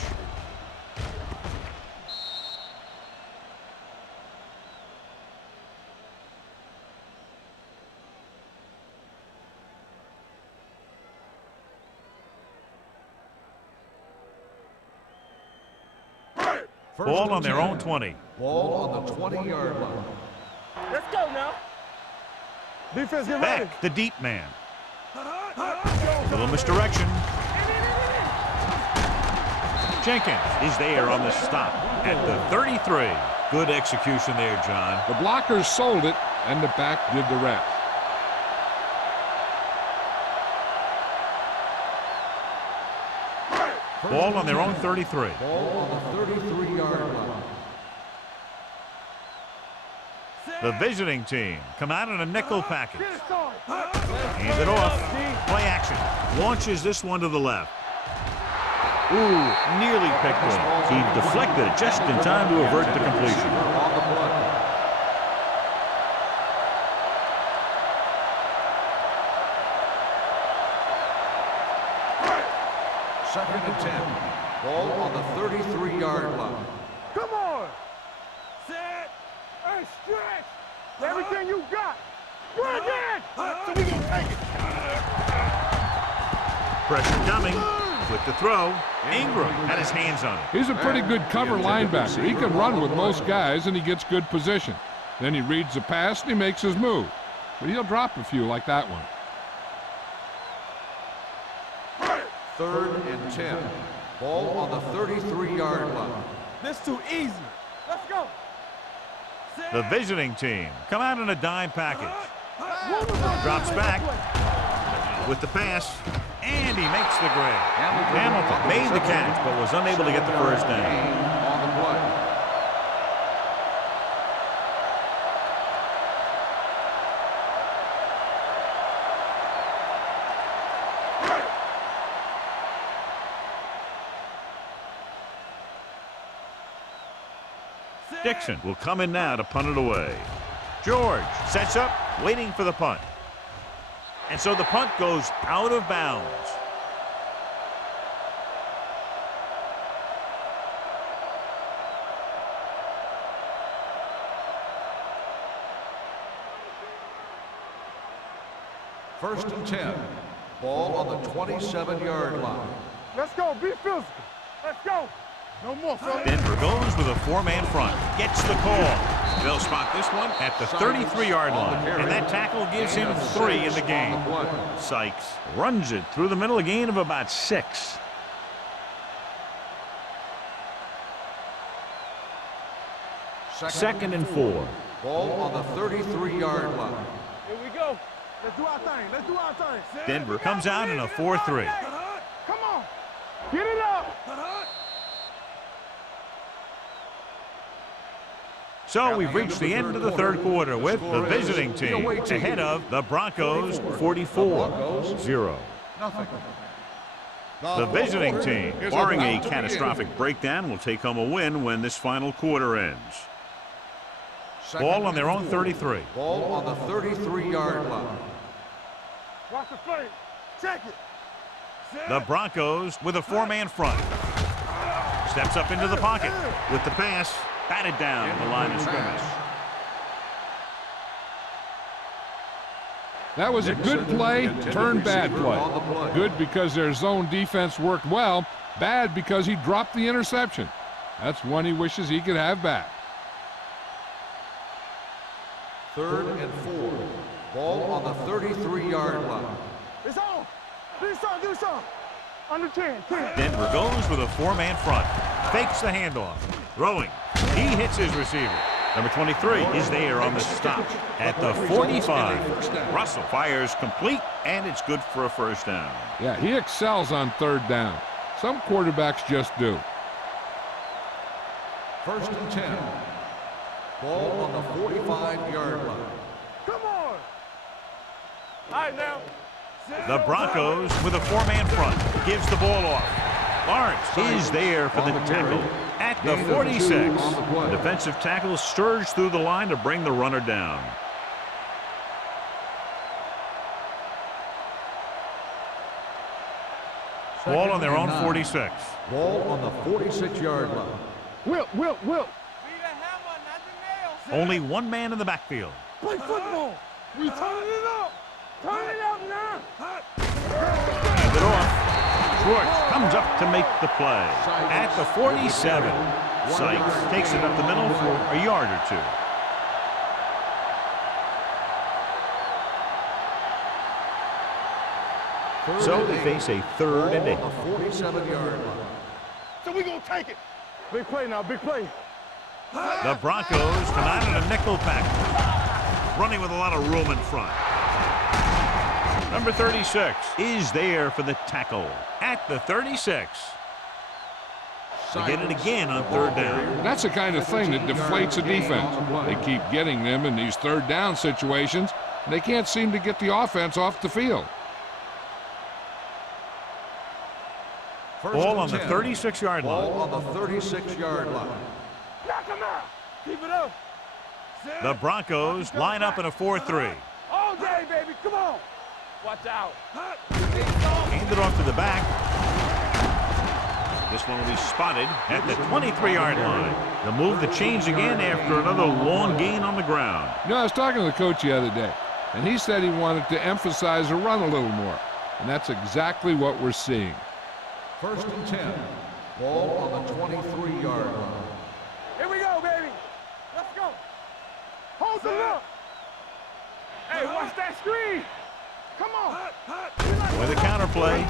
Ball on their own 20. Ball on the 20-yard line. Let's go now. Defense, get ready. Back, the deep man. A little misdirection. Jenkins is there on the stop at the 33. Good execution there, John. The blockers sold it, and the back did the rest. Ball on their own 33. Ball on the 33-yard line. The visiting team come out in a nickel package. Get it started. Hands it off. Play action. Launches this one to the left. Ooh, nearly picked off. He deflected it just in time to avert the completion. On the play. Second and 10. Ball on the 33-yard line. Come on. Set. Hey, stretch. Everything you got. Bring it. So we gonna take it. Pressure coming. With the throw, Ingram had his hands on it. He's a pretty good cover linebacker. He can run with most guys, and he gets good position. Then he reads the pass, and he makes his move. But he'll drop a few like that one. 3rd and 10. Ball on the 33-yard line. This too easy. Let's go. The visiting team come out in a dime package. Drops back with the pass, and he makes the grab. Hamilton made the catch, but was unable to get the first down. On the play. Dixon will come in now to punt it away. George sets up, waiting for the punt. And so the punt goes out of bounds. First and 10. Ball on the 27-yard line. Let's go. Be physical. Let's go. No more, fellas. Denver goes with a 4-man front. Gets the call. They'll spot this one at the 33-yard line. And that tackle gives him 3 in the game. Sykes runs it through the middle, a gain of about 6. Second and 4. Ball on the 33-yard line. Here we go. Let's do our thing. Let's do our thing. Denver comes out in a 4-3. Come on. Get it up. So we've reached the end of the third quarter with the visiting team ahead of the Broncos 44-0. Nothing. The visiting team, barring a catastrophic breakdown, will take home a win when this final quarter ends. Ball on their own 33. Ball on the 33-yard line. Watch the play. Check it. The Broncos with a 4-man front. Steps up into the pocket with the pass. Batted down at the line of scrimmage. That was a good play, turned bad play. Good because their zone defense worked well. Bad because he dropped the interception. That's one he wishes he could have back. 3rd and 4. Ball on the 33-yard line. It's on. Do something. Do something. Under 10. 10. Denver goes with a 4-man front. Fakes the handoff. Throwing. He hits his receiver. Number 23 is there on the stop at the 45. Russell fires complete, and it's good for a first down. Yeah, he excels on 3rd down. Some quarterbacks just do. 1st and 10. Ball on the 45-yard line. Come on. All right, now. The Broncos with a 4-man front. Gives the ball off. Lawrence is there for the tackle at the 46. The defensive tackle surged through the line to bring the runner down. Ball on their own 46. Ball on the 46-yard line. Whip. Be the hammer, not the nail. Only one man in the backfield. Play football. We turning it up. Turn it up now. Hand it off. Schwartz comes up to make the play at the 47. Sykes takes it up the middle for a yard or two. So they face a 3rd and 8. On the 47-yard line. So we gonna take it. Big play now. Big play. The Broncos come out in a nickel pack, running with a lot of room in front. Number 36 is there for the tackle at the 36. They get it again on 3rd down. That's the kind of thing that deflates a defense. They keep getting them in these 3rd down situations, and they can't seem to get the offense off the field. Ball on the 36-yard line. Ball on the 36-yard line. Knock him out. Keep it up. The Broncos line up in a 4-3. All day, baby. Come on. Watch out. Hand it off to the back. This one will be spotted at the 23-yard line. The move to change again after another long gain on the ground. You know, I was talking to the coach the other day, and he said he wanted to emphasize the run a little more. And that's exactly what we're seeing. 1st and 10. Ball on the 23-yard line. Here we go, baby. Let's go. Hold the look. Hey, watch that screen. Come on. With a counter play.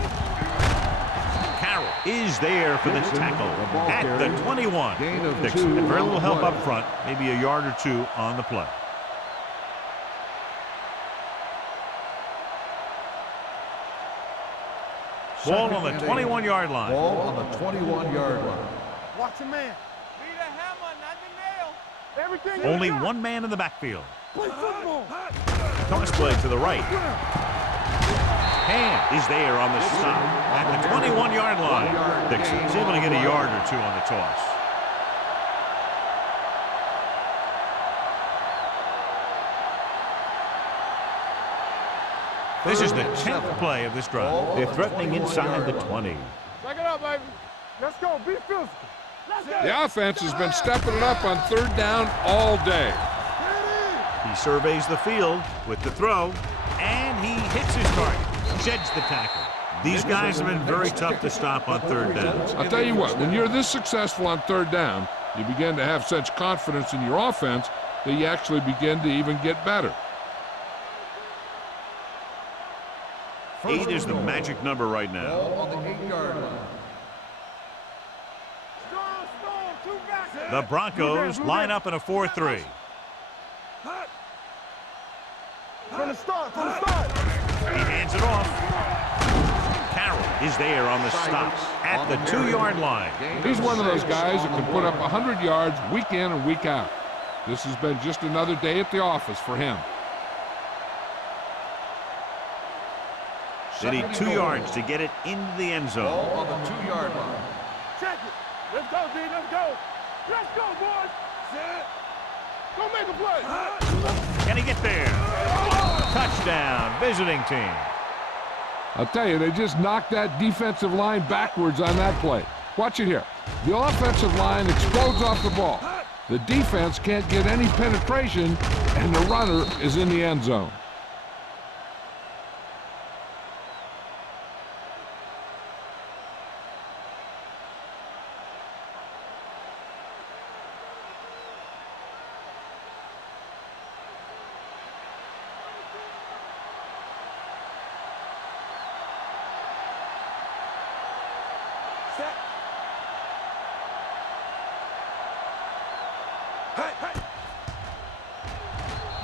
Carroll is there for the tackle at the 21. Dixon, very little help up front, maybe a yard or two on the play. Ball on the 21-yard line. Ball on the 21-yard line. Watch your man. Be the hammer, not the nail. Everything. Only one man in the backfield. Play football. Toss play to the right. Hand is there on the stop at the 21-yard line. Dixon is able to get a yard or two on the toss. This is the 10th play of this drive. They're threatening inside the 20. Check it out, baby. Let's go. Be physical. Let's go. The offense has been stepping it up on 3rd down all day. He surveys the field with the throw, and he hits his target. Sheds the tackle. These guys have been very tough to stop on 3rd down. I'll tell you what, when you're this successful on 3rd down, you begin to have such confidence in your offense that you actually begin to even get better. 8 is the magic number right now. Ball on the 8-yard line. Strong, too back. The Broncos line up in a 4-3. From the start, from the start. He hands it off. Carroll is there on the stop at the 2-yard line. He's one of those guys that can put up 100 yards week in and week out. This has been just another day at the office for him. They need 2 yards to get it into the end zone. Ball on the 2-yard line. Check it. Let's go, D. Let's go. Let's go, boys. Go make a play. Can he get there? Touchdown, visiting team. I'll tell you, they just knocked that defensive line backwards on that play. Watch it here. The offensive line explodes off the ball. The defense can't get any penetration, and the runner is in the end zone.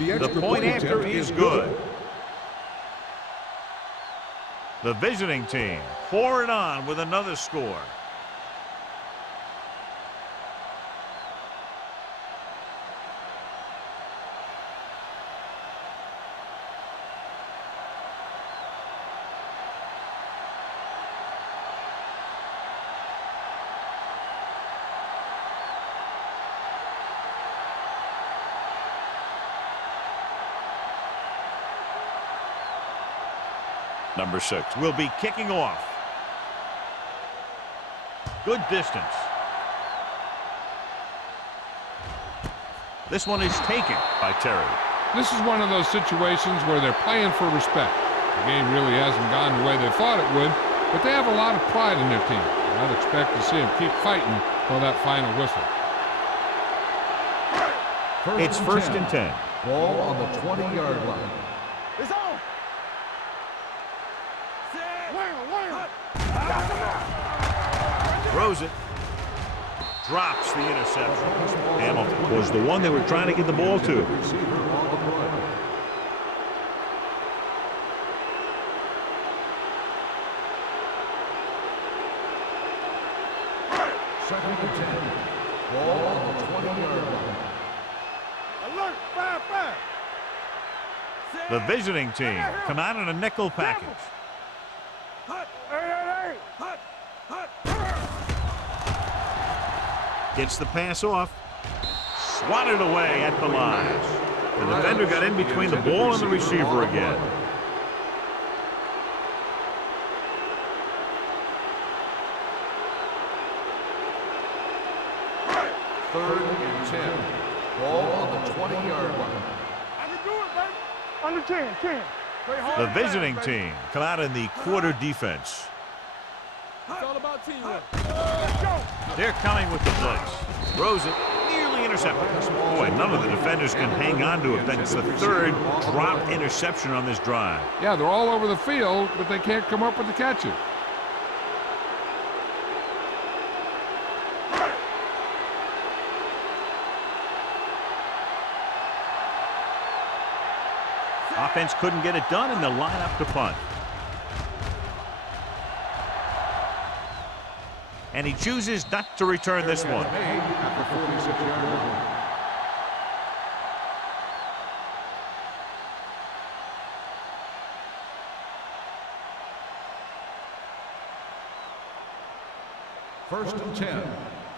The point after is good. The visiting team pour it on with another score. Number 6 will be kicking off. Good distance. This one is taken by Terry. This is one of those situations where they're playing for respect. The game really hasn't gone the way they thought it would, but they have a lot of pride in their team. I'd expect to see them keep fighting till that final whistle. It's first and 10. Ball on the 20-yard line. It's on. Throws it. Drops the interception. Hamilton was the one they were trying to get the ball to. Second and 10. Ball on the 20-yard line. Alert, 5-5. The visiting team come out in a nickel package. Hey. Gets the pass off. Swatted away at the line. The defender got in between the ball and the receiver again. Third and 10. Ball on the 20-yard line. I can do it, baby. Under 10, 10. The visiting team come out in the quarter defense. It's all about teamwork. Let's go. They're coming with the blitz. Throws it, nearly intercepted. Boy, none of the defenders can hang on to it. That's the third dropped interception on this drive. Yeah, they're all over the field, but they can't come up with the catches. Offense couldn't get it done, and they'll line up to punt. And he chooses not to return this one. At the 46-yard line. First and 10.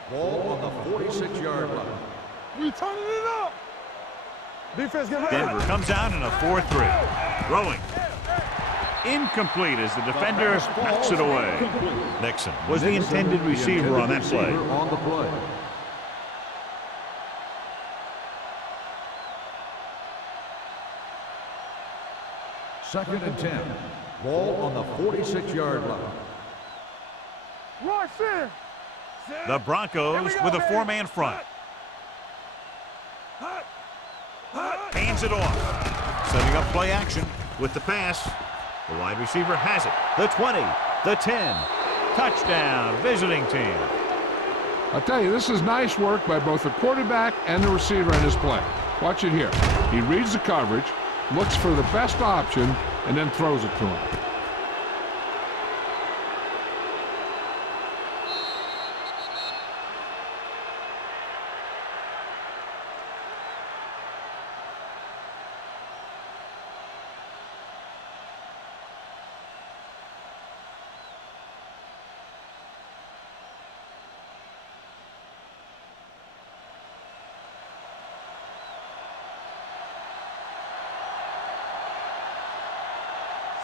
Ball on the 46-yard line. We turning it up. Defense get ready. Denver comes out in a 4-3. Throwing. Incomplete as the defender knocks it away. Nixon was the intended receiver on that play. On the play. Second and 10. Ball on the 46-yard line. Rush in. The Broncos with a 4-man front. Hands it off. Setting up play action with the pass. The wide receiver has it. The 20, the 10. Touchdown, visiting team. I'll tell you, this is nice work by both the quarterback and the receiver in his play. Watch it here. He reads the coverage, looks for the best option, and then throws it to him.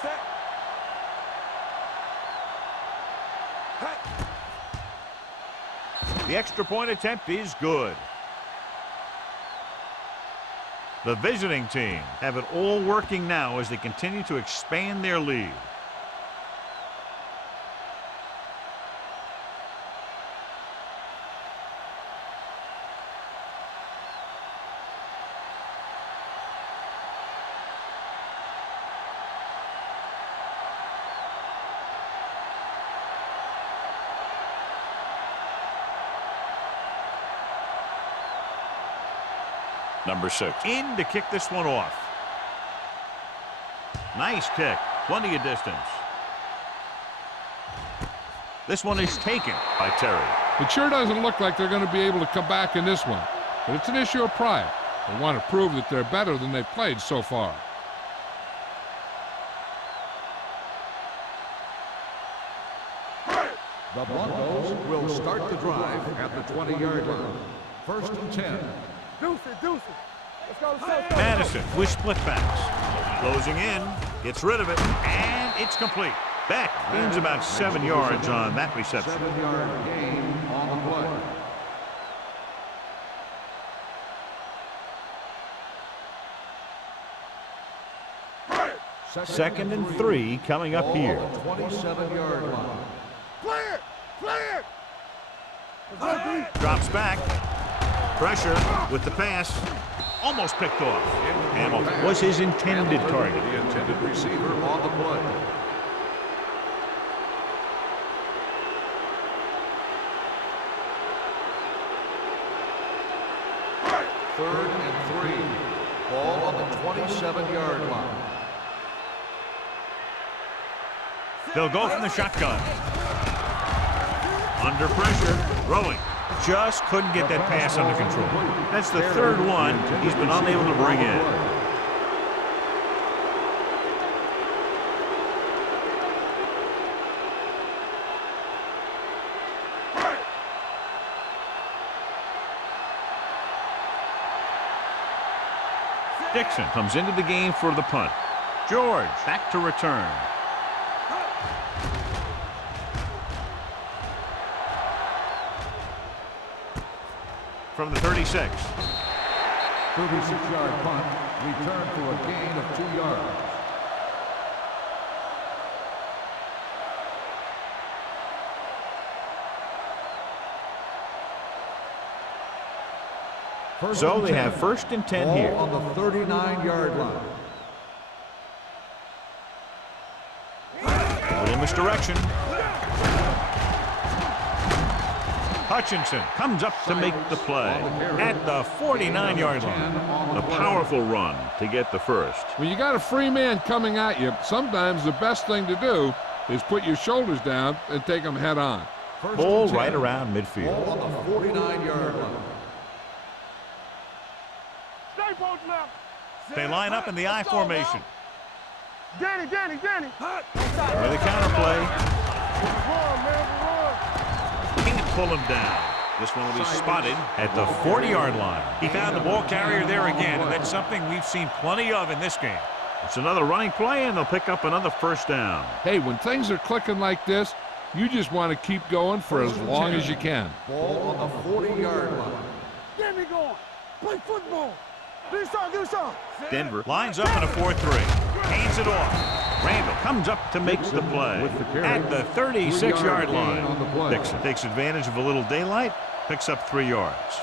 Set. The extra point attempt is good. The visiting team have it all working now as they continue to expand their lead. Number 6 in to kick this one off. Nice kick. Plenty of distance. This one is taken by Terry. It sure doesn't look like they're going to be able to come back in this one, but it's an issue of pride. They want to prove that they're better than they've played so far. The Broncos will start the drive at the 20-yard line. First and 10. Deuce it, deuce it. Let's go, let's go. Madison with split backs. Closing in, gets rid of it, and it's complete. Beck gains about 7 yards on that reception. 7-yard gain on the play. Second and 3 coming up here. 27-yard line. Play it, play it. Let's go, D. Drops back. Pressure with the pass. Almost picked off. Hamilton was his intended target. The intended receiver on the play. Third and 3. Ball on the 27-yard line. They'll go from the shotgun. Under pressure, throwing. Just couldn't get that pass under control. That's the third one he's been unable to bring in. Dixon comes into the game for the punt. George back to return. From the 36. 36-yard punt, return for a gain of 2 yards. So they have first and 10 here. On the 39-yard line. A little misdirection. Hutchinson comes up to make the play at the 49-yard line. A powerful run to get the first. When you got a free man coming at you, sometimes the best thing to do is put your shoulders down and take them head on. Ball right around midfield. Ball on the 49-yard line. Stay posted up. They line up in the I formation. Danny. With a counterplay. Run, man, run. Can't pull him down. This one will be spotted at the 40-yard line. He found the ball carrier there again, and that's something we've seen plenty of in this game. It's another running play, and they'll pick up another first down. Hey, when things are clicking like this, you just want to keep going for as long as you can. Ball on the 40-yard line. Get me going. Play football. Do something. Denver lines up in a 4-3. Hands it off. Randall comes up to make the play at the 36-yard line. Dixon takes advantage of a little daylight, picks up 3 yards.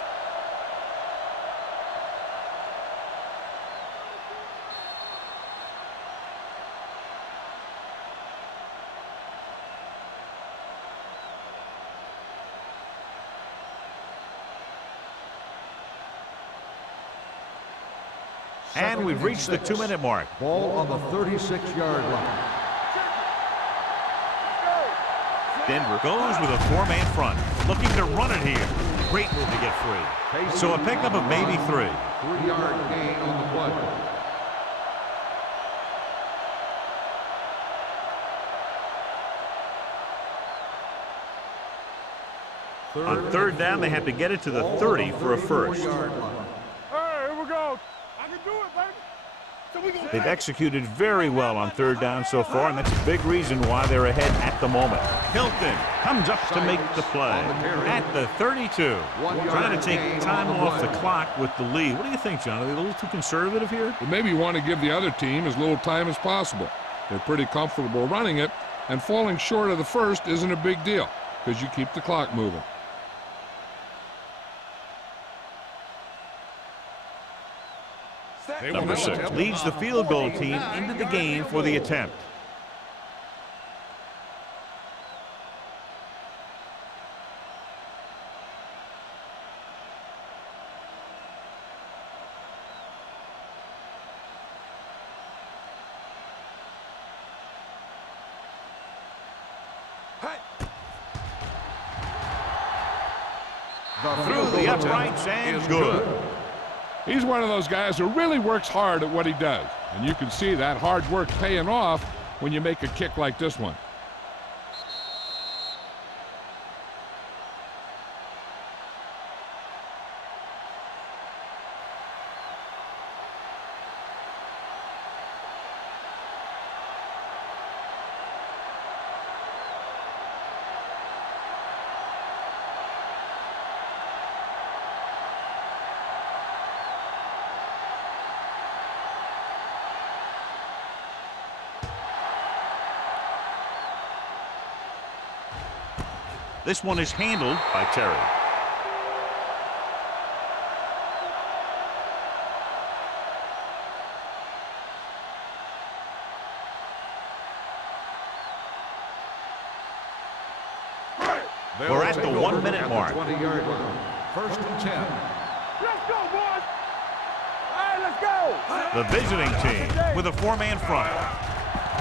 And we've reached the 2-minute mark. Ball on the 36-yard line. Denver goes with a 4-man front, looking to run it here. Great move to get free. So a pickup of maybe 3. 3-yard gain on the play. On 3rd down, they have to get it to the 30 for a first. Hey, here we go. I can do it, baby. So we gonna They've executed very well on 3rd down so far, and that's a big reason why they're ahead at the moment. Hilton comes up to make the play at the 32. Trying to take time off the clock with the lead. What do you think, John? Are they a little too conservative here? Well, maybe you want to give the other team as little time as possible. They're pretty comfortable running it, and falling short of the first isn't a big deal because you keep the clock moving. Number 6 leads the field goal team into the game for the attempt. Through the uprights and good. He's one of those guys who really works hard at what he does. And you can see that hard work paying off when you make a kick like this one. This one is handled by Terry. We're at the 1-minute mark. 20-yard line. 1st and 10. Let's go, boys. All right, let's go. The visiting team with a 4-man front.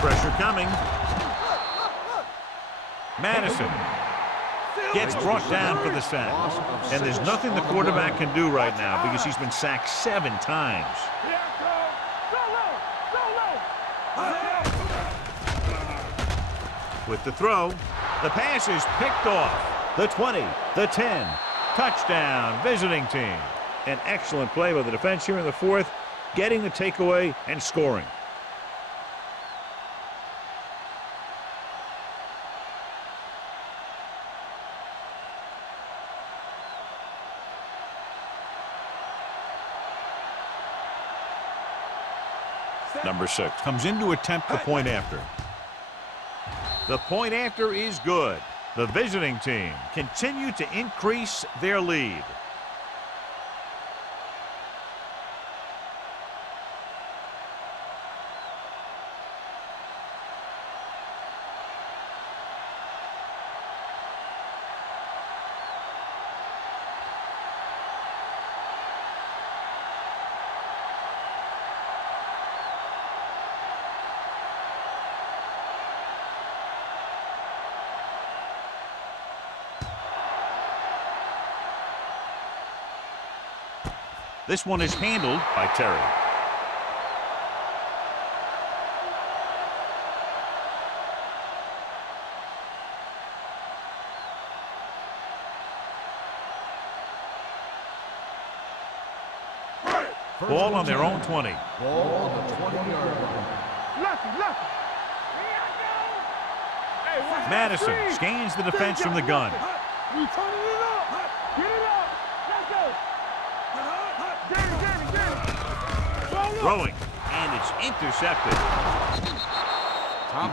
Pressure coming. Madison gets brought down for the sack. And there's nothing the quarterback can do right now because he's been sacked 7 times. Here I come. Go low. With the throw, the pass is picked off. The 20, the 10. Touchdown, visiting team. An excellent play by the defense here in the 4th, getting the takeaway and scoring. Number 6 comes in to attempt the point after. The point after is good. The visiting team continue to increase their lead. This one is handled by Terry. Ball on their own 20. Ball on the 20-yard line. Lucky. Hey, watch that Madison screen. scans the defense from the gun. We turning it up. Get it up. Let's go. Get it. Throwing, and it's intercepted.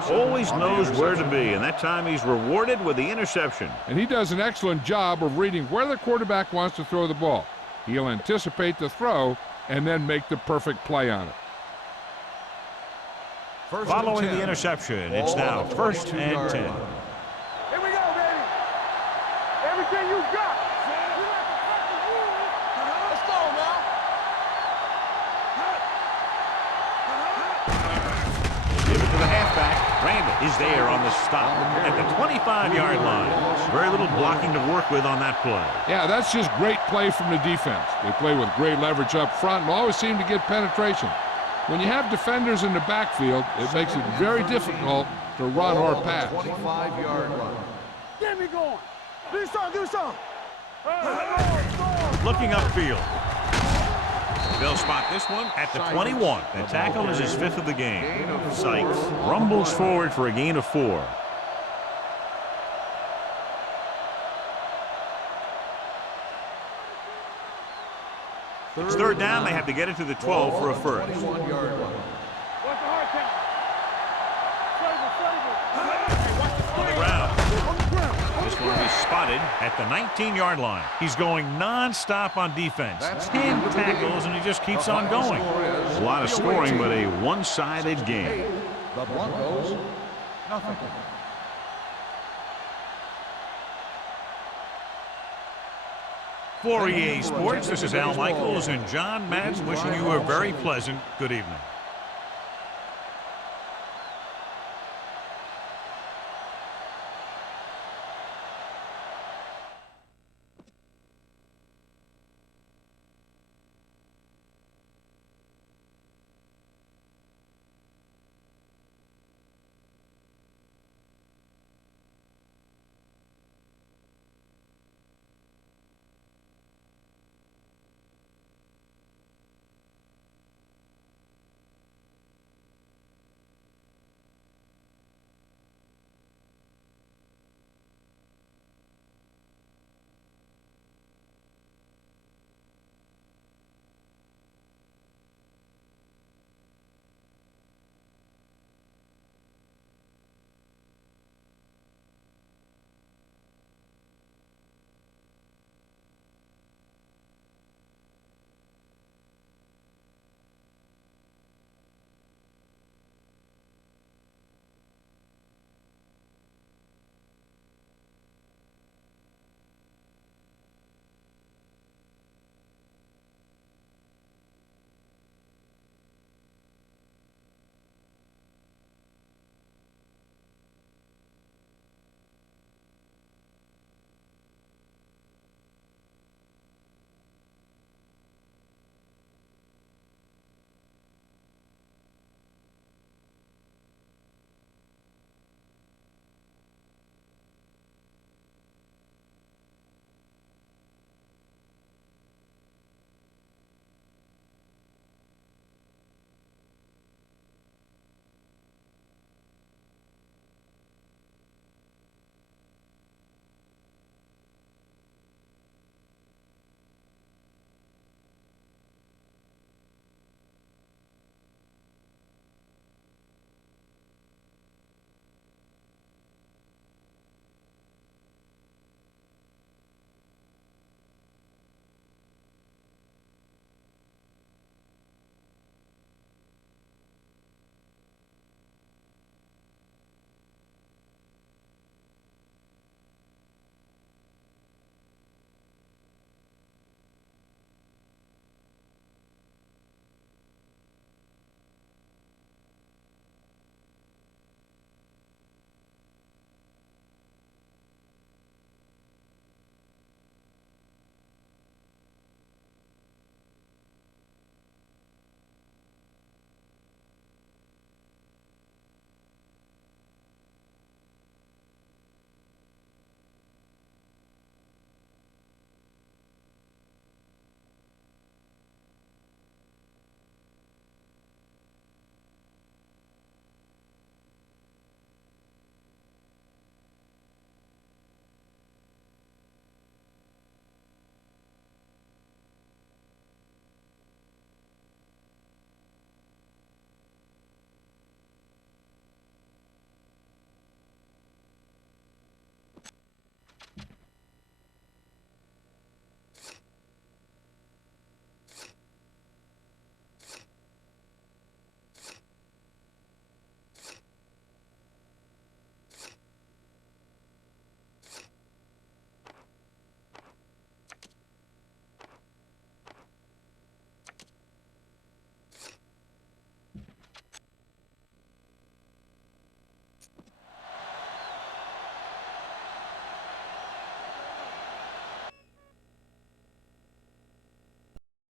He always knows where to be, and that time he's rewarded with the interception. And he does an excellent job of reading where the quarterback wants to throw the ball. He'll anticipate the throw and then make the perfect play on it. Following the interception, it's now 1st and 10. Here we go, baby. Everything you got. Let's go now. is there on the stop at the 25-yard line. Very little blocking to work with on that play. Yeah, that's just great play from the defense. They play with great leverage up front and always seem to get penetration. When you have defenders in the backfield, it makes it very difficult to run or pass. 25-yard line. Get me going. Do something. Looking upfield. They'll spot this one at the 21. The tackle is his 5th of the game. Sykes rumbles forward for a gain of 4. It's 3rd down. They have to get it to the 12 for a first. 21-yard line. What's the hard count? On the ground. This one will be spotted at the 19-yard line. He's going non-stop on defense. 10 tackles, and he just keeps on going. A lot of scoring, but a one-sided game. The Broncos, nothing. For EA Sports, this is Al Michaels and John Madden wishing you a very pleasant good evening.